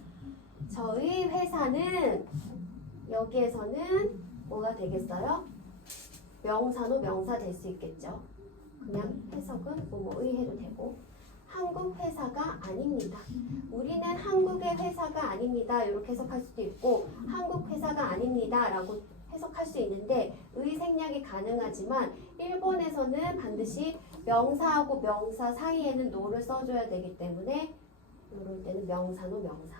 저의 회사는 여기에서는 뭐가 되겠어요? 명사노 명사 될 수 있겠죠. 그냥 해석은 뭐의 해도 되고. 한국 회사가 아닙니다. 우리는 한국의 회사가 아닙니다. 이렇게 해석할 수도 있고 한국 회사가 아닙니다 라고 해석할 수 있는데 의 생략이 가능하지만 일본에서는 반드시 명사하고 명사 사이에는 노를 써줘야 되기 때문에 이럴 때는 명사노 명사.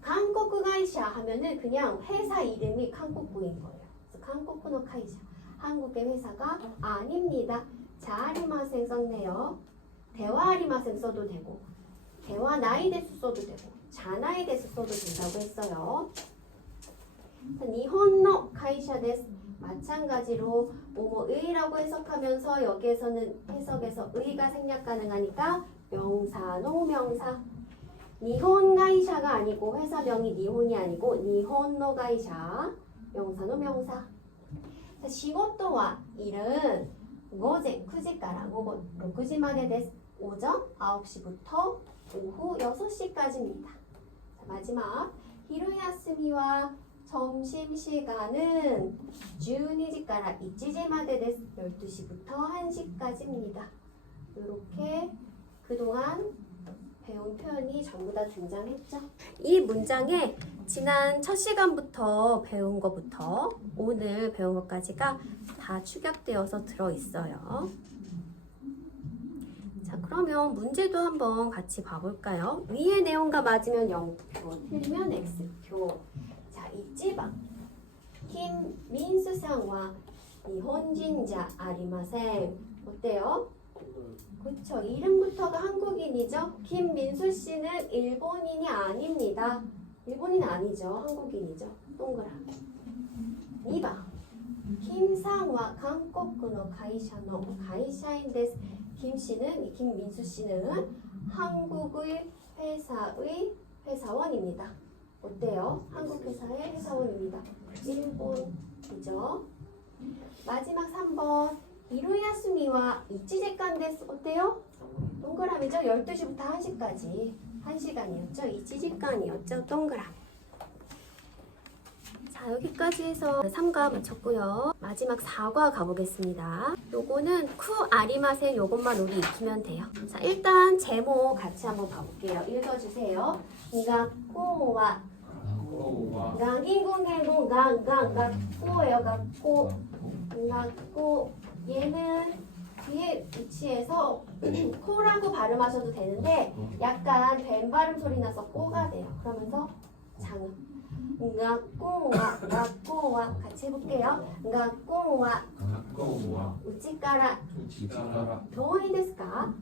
한국 가이샤 하면은 그냥 회사 이름이 한국구인 거예요. 그래서 한국노 카이샤. 한국의 회사가 아닙니다. 자아리마생 썼네요. 대화아리마생 써도 되고 대화 나이 데스 써도 되고 자나이 데스 써도 된다고 했어요. 니혼노 카이샤 데스. 마찬가지로 뭐뭐의라고 해석하면서 여기에서는 해석에서 의가 생략 가능하니까 명사노 명사. 니혼 가이샤가 아니고 회사명이 니혼이 아니고 니혼노 가이샤. 명사노 명사. 자, 시고토와 일은 오전 9시から午後6時までです. 오전 9시부터 오후 6시까지입니다. 자, 마지막 히루야스미와 점심시간은 12시から 1시までです. 12시부터 1시까지입니다. 이렇게 그동안 배운 표현이 전부 다 등장했죠. 이 문장에 지난 첫 시간부터 배운 것부터 오늘 배운 것까지가 다 축약되어서 들어있어요. 자, 그러면 문제도 한번 같이 봐볼까요? 위의 내용과 맞으면 0표, 틀리면 X표. 자, 이지방 김민수상과 일본인자 아리마센. 어때요? 그쵸, 이름부터가 한국인이죠. 김민수 씨는 일본인이 아닙니다. 일본인 아니죠. 한국인이죠. 동그라미. 2번 김상와 한국의 가이샤인 데스. 김 씨는, 김민수 씨는 한국의 회사의 회사원입니다. 어때요? 한국 회사의 회사원입니다. 일본이죠. 마지막 3번 히루야스미와 이치지간 데스. 어때요? 동그라미죠. 12시부터 1시까지 1시간이었죠. 이치지간이었죠. 동그라미. 자, 여기까지 해서 3과 마쳤고요. 마지막 4과 가보겠습니다. 요거는 쿠 아리마센 요것만 우리 익히면 돼요. 자, 일단 제목 같이 한번 봐볼게요. 읽어주세요. 가꼬와 가긴공개공 가꼬예요. 가꼬. 가꼬. 얘는 뒤에 위치해서 코라고 발음하셔도 되는데 약간 뱀 발음 소리 나서 꼬가 돼요. 그러면서 장음. 가꼬와 같이 해볼게요. 가꼬와 우치까라 도이 데스까?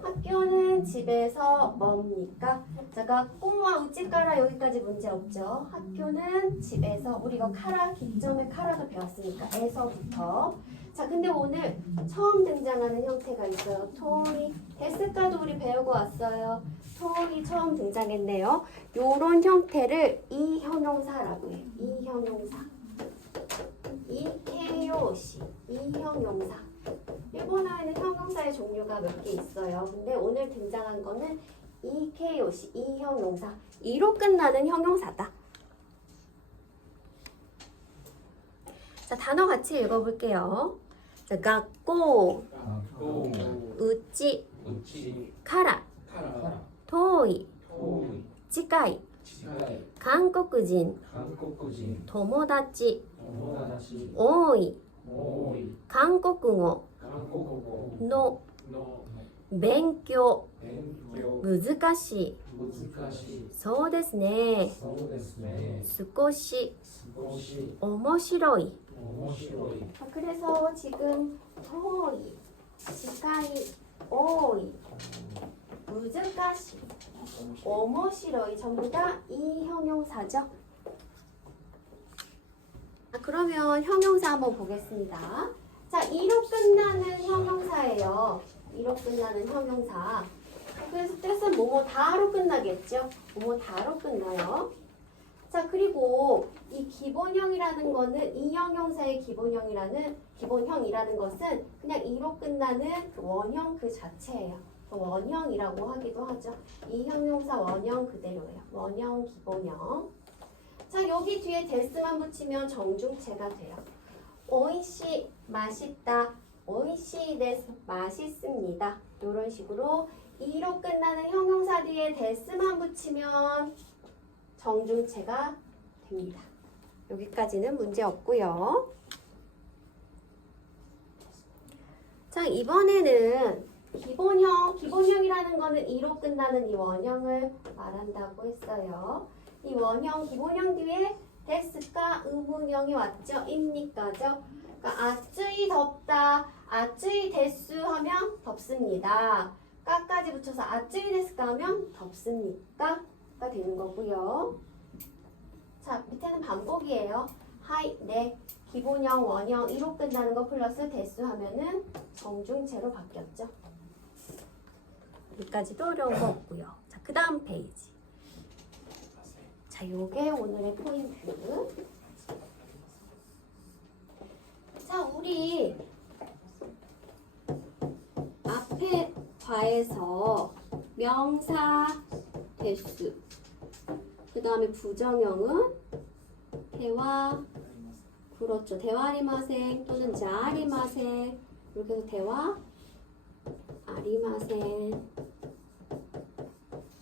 학교는 집에서 뭡니까? 자, 가꼬와 우치까라 여기까지 문제 없죠. 학교는 집에서 우리 이거 카라 기점의 카라도 배웠으니까 에서부터. 자, 근데 오늘 처음 등장하는 형태가 있어요. 토이 데스까도 우리 배우고 왔어요. 토이 처음 등장했네요. 요런 형태를 이 형용사라고 해요. 이 형용사. 이케요시. 이 형용사. 일본어에는 형용사의 종류가 몇 개 있어요. 근데 오늘 등장한 거는 이케요시. 이 형용사. 이로 끝나는 형용사다. 자, 단어 같이 읽어볼게요. 자, 가꼬, 우치, 카라, 토이, 치카이, 한국인, 토모다치, 오이, 한국어, 노, 勉強勉強難しい。難しい。そうですね。そうですね。少し少し面白い。面白い。 그래서 지금遠い, 시간이, 오이, 難しい, 오모시로이 전부 다 이 형용사죠. 그러면 형용사 한번 보겠습니다. 자, 이로 끝나는 형용사예요. 이로 끝나는 형용사. 그래서 뜻은 뭐뭐 다로 끝나겠죠. 뭐뭐 다로 끝나요. 자, 그리고 이 기본형이라는 거는 이 형용사의 기본형이라는 것은 그냥 이로 끝나는 그 원형 그 자체예요. 그 원형이라고 하기도 하죠. 이 형용사 원형 그대로예요. 원형, 기본형. 자, 여기 뒤에 데스만 붙이면 정중체가 돼요. 오이시, 맛있다. 오이시 데스, 맛있습니다. 이런 식으로 이로 끝나는 형용사 뒤에 데스만 붙이면 정중체가 됩니다. 여기까지는 문제 없고요. 자, 이번에는 기본형이라는 거는 이로 끝나는 이 원형을 말한다고 했어요. 이 원형, 기본형 뒤에 데스가 의문형이 왔죠? 입니까죠? 그러니까 아쯔이 덥다, 아쯔이 데스 하면 덥습니다. 까까지 붙여서 아쯔이 데스까 하면 덥습니까? 가 되는 거고요. 자, 밑에는 반복이에요. 하이, 네, 기본형, 원형, 이로 끝나는 거 플러스 데스 하면은 정중체로 바뀌었죠. 여기까지도 어려운 거 없고요. 자, 그 다음 페이지. 자, 요게 오늘의 포인트. 자, 우리 앞에 과에서 명사 데스, 그 다음에 부정형은 대화, 그렇죠. 대화리마생 또는 자아리마생, 이렇게 해서 대화, 아리마생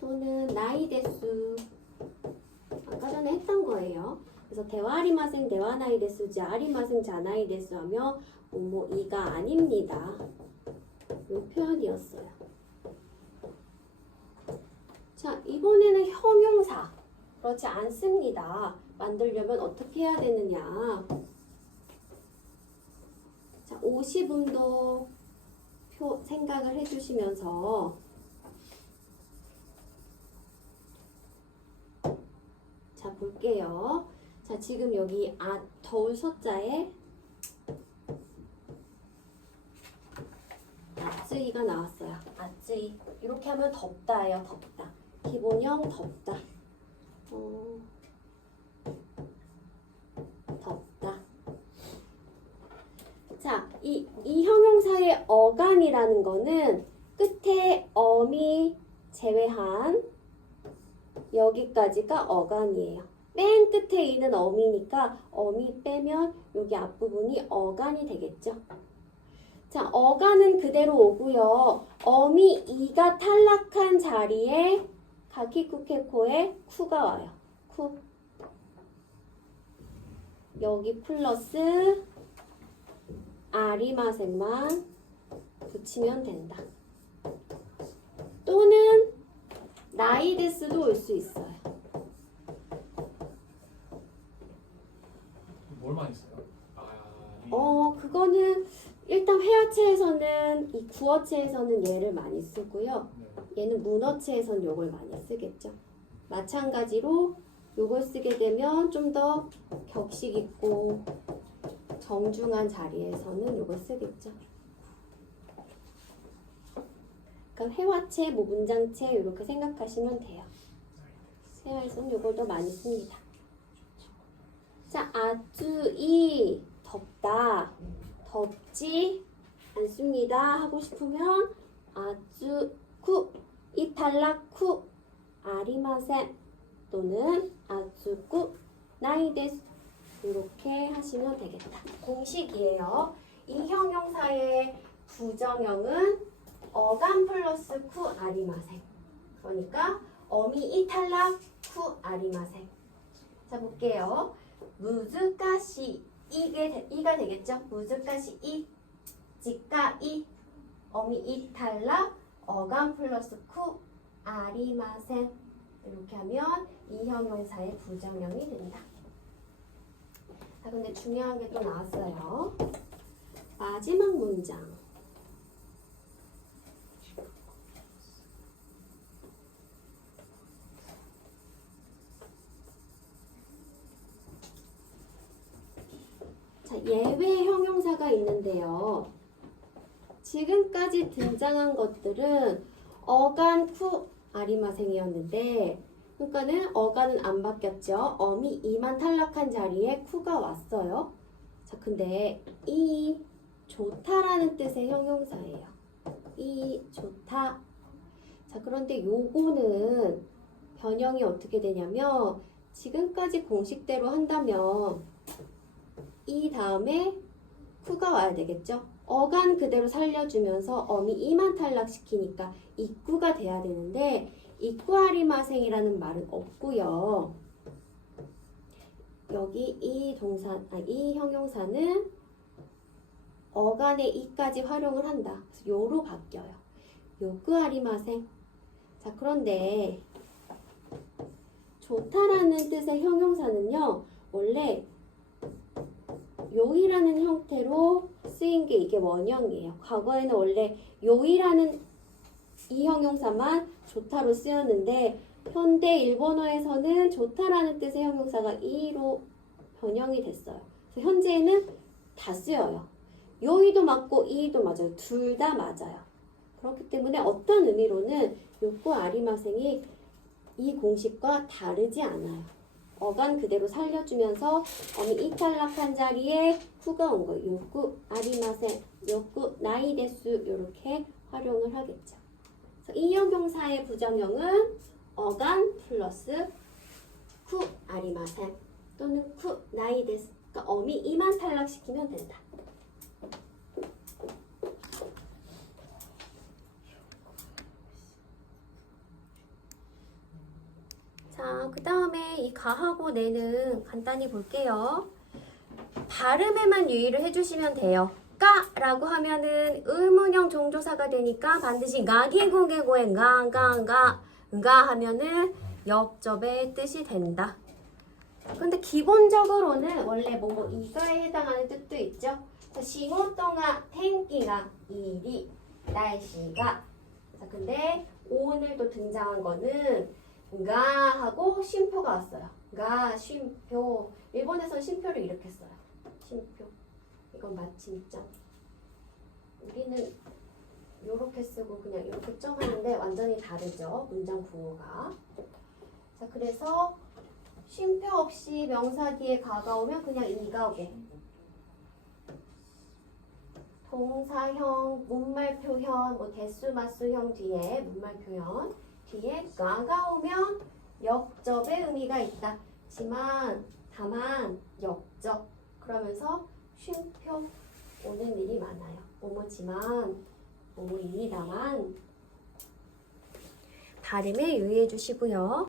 또는 나이데스, 아까 전에 했던 거예요. 그래서 대화리마생, 대화나이데스, 자아리마생, 자나이데스 하며 이가 아닙니다. 이 표현이었어요. 자, 이번에는 형용사. 그렇지 않습니다. 만들려면 어떻게 해야 되느냐. 자, 50음도 생각을 해주시면서 자, 볼게요. 자, 지금 여기 더울 서자에 아쯔이가 나왔어요. 아쯔이. 이렇게 하면 덥다예요. 덥다. 기본형 덥다. 덥다. 자, 이 형용사의 어간이라는 거는 끝에 엄이 제외한 여기까지가 어간이에요. 맨 끝에 있는 엄이니까 엄이 빼면 여기 앞부분이 어간이 되겠죠. 자, 어간은 그대로 오고요. 엄이 이가 탈락한 자리에 가키쿠케코에 쿠가 와요. 쿠. 여기 플러스 아리마생만 붙이면 된다. 또는 나이데스도 올 수 있어요. 뭘 많이 써요? 그거는 일단 회화체에서는 이 구어체에서는 얘를 많이 쓰고요. 얘는 문어체에서는 요걸 많이 쓰겠죠. 마찬가지로 요걸 쓰게 되면 좀 더 격식 있고 정중한 자리에서는 요걸 쓰겠죠. 그러니까 회화체, 문장체 이렇게 생각하시면 돼요. 회화에서는 요걸 더 많이 씁니다. 자, 아쯔이 덥다, 덥지 않습니다 하고 싶으면 아쯔쿠 이탈라쿠 아리마센 또는 아쯔쿠 나이데스 이렇게 하시면 되겠다. 공식이에요. 이 형용사의 부정형은 어간 플러스 쿠 아리마생. 그러니까 어미 이탈락 쿠 아리마생. 자, 볼게요. 무즈카시 이가 되겠죠. 무즈카시 이 지카 이 어미 이탈락 어간 플러스 쿠 아리마센 이렇게 하면 이 형용사의 부정형이 된다. 자, 근데 중요한 게 또 나왔어요. 마지막 문장. 자, 예외 형용사가 있는데요. 지금까지 등장한 것들은 어간 쿠 아리마생이었는데 그러니까는 어간은 안 바뀌었죠. 어미 이만 탈락한 자리에 쿠가 왔어요. 자, 근데 이 좋다라는 뜻의 형용사예요. 이 좋다. 자, 그런데 요거는 변형이 어떻게 되냐면 지금까지 공식대로 한다면 이 다음에 쿠가 와야 되겠죠. 어간 그대로 살려주면서 어미 이만 탈락시키니까 입구가 돼야 되는데 입구아리마생이라는 말은 없고요. 여기 이 형용사는 어간의 이까지 활용을 한다. 그래서 요로 바뀌어요. 요구아리마생. 자, 그런데 좋다라는 뜻의 형용사는요. 원래 요이라는 형태로 쓰인 게 이게 원형이에요. 과거에는 원래 요이라는 이 형용사만 좋다로 쓰였는데 현대 일본어에서는 좋다라는 뜻의 형용사가 이로 변형이 됐어요. 그래서 현재는 다 쓰여요. 요이도 맞고 이도 맞아요. 둘 다 맞아요. 그렇기 때문에 어떤 의미로는 요구 아리마생이 이 공식과 다르지 않아요. 어간 그대로 살려주면서 어미 이탈락한 자리에 쿠가 온 거예요. 요구 아리마센, 요구 나이데스 이렇게 활용을 하겠죠. 그래서 이 형용사의 부정형은 어간 플러스 쿠 아리마센 또는 쿠 나이데스. 그러니까 어미 이만 탈락시키면 된다. 자, 그 다음에 이 가하고 내는 간단히 볼게요. 발음에만 유의를 해주시면 돼요. 까라고 하면은 의문형 종조사가 되니까 반드시 가기고개고의 가 하면은 역접의 뜻이 된다. 근데 기본적으로는 원래 뭐 이가에 해당하는 뜻도 있죠. 시모똥아 텐기가 일이 날씨가. 자, 근데 오늘 또 등장한 거는 가 하고 쉼표가 왔어요. 가 쉼표. 일본에서는 쉼표를 이렇게 써요. 쉼표. 이건 마침점. 우리는 이렇게 쓰고 그냥 이렇게 점하는데 완전히 다르죠. 문장 구호가. 자, 그래서 쉼표 없이 명사 뒤에 가가 오면 그냥 이가 오게. 동사형, 문말표현, 뭐 대수마수형 뒤에 문말표현 뒤에 가가 오면 역접의 의미가 있다. 다만 역접. 그러면서 쉼표 오는 일이 많아요. 뭐뭐지만 뭐뭐입니다만 발음에 유의해 주시고요.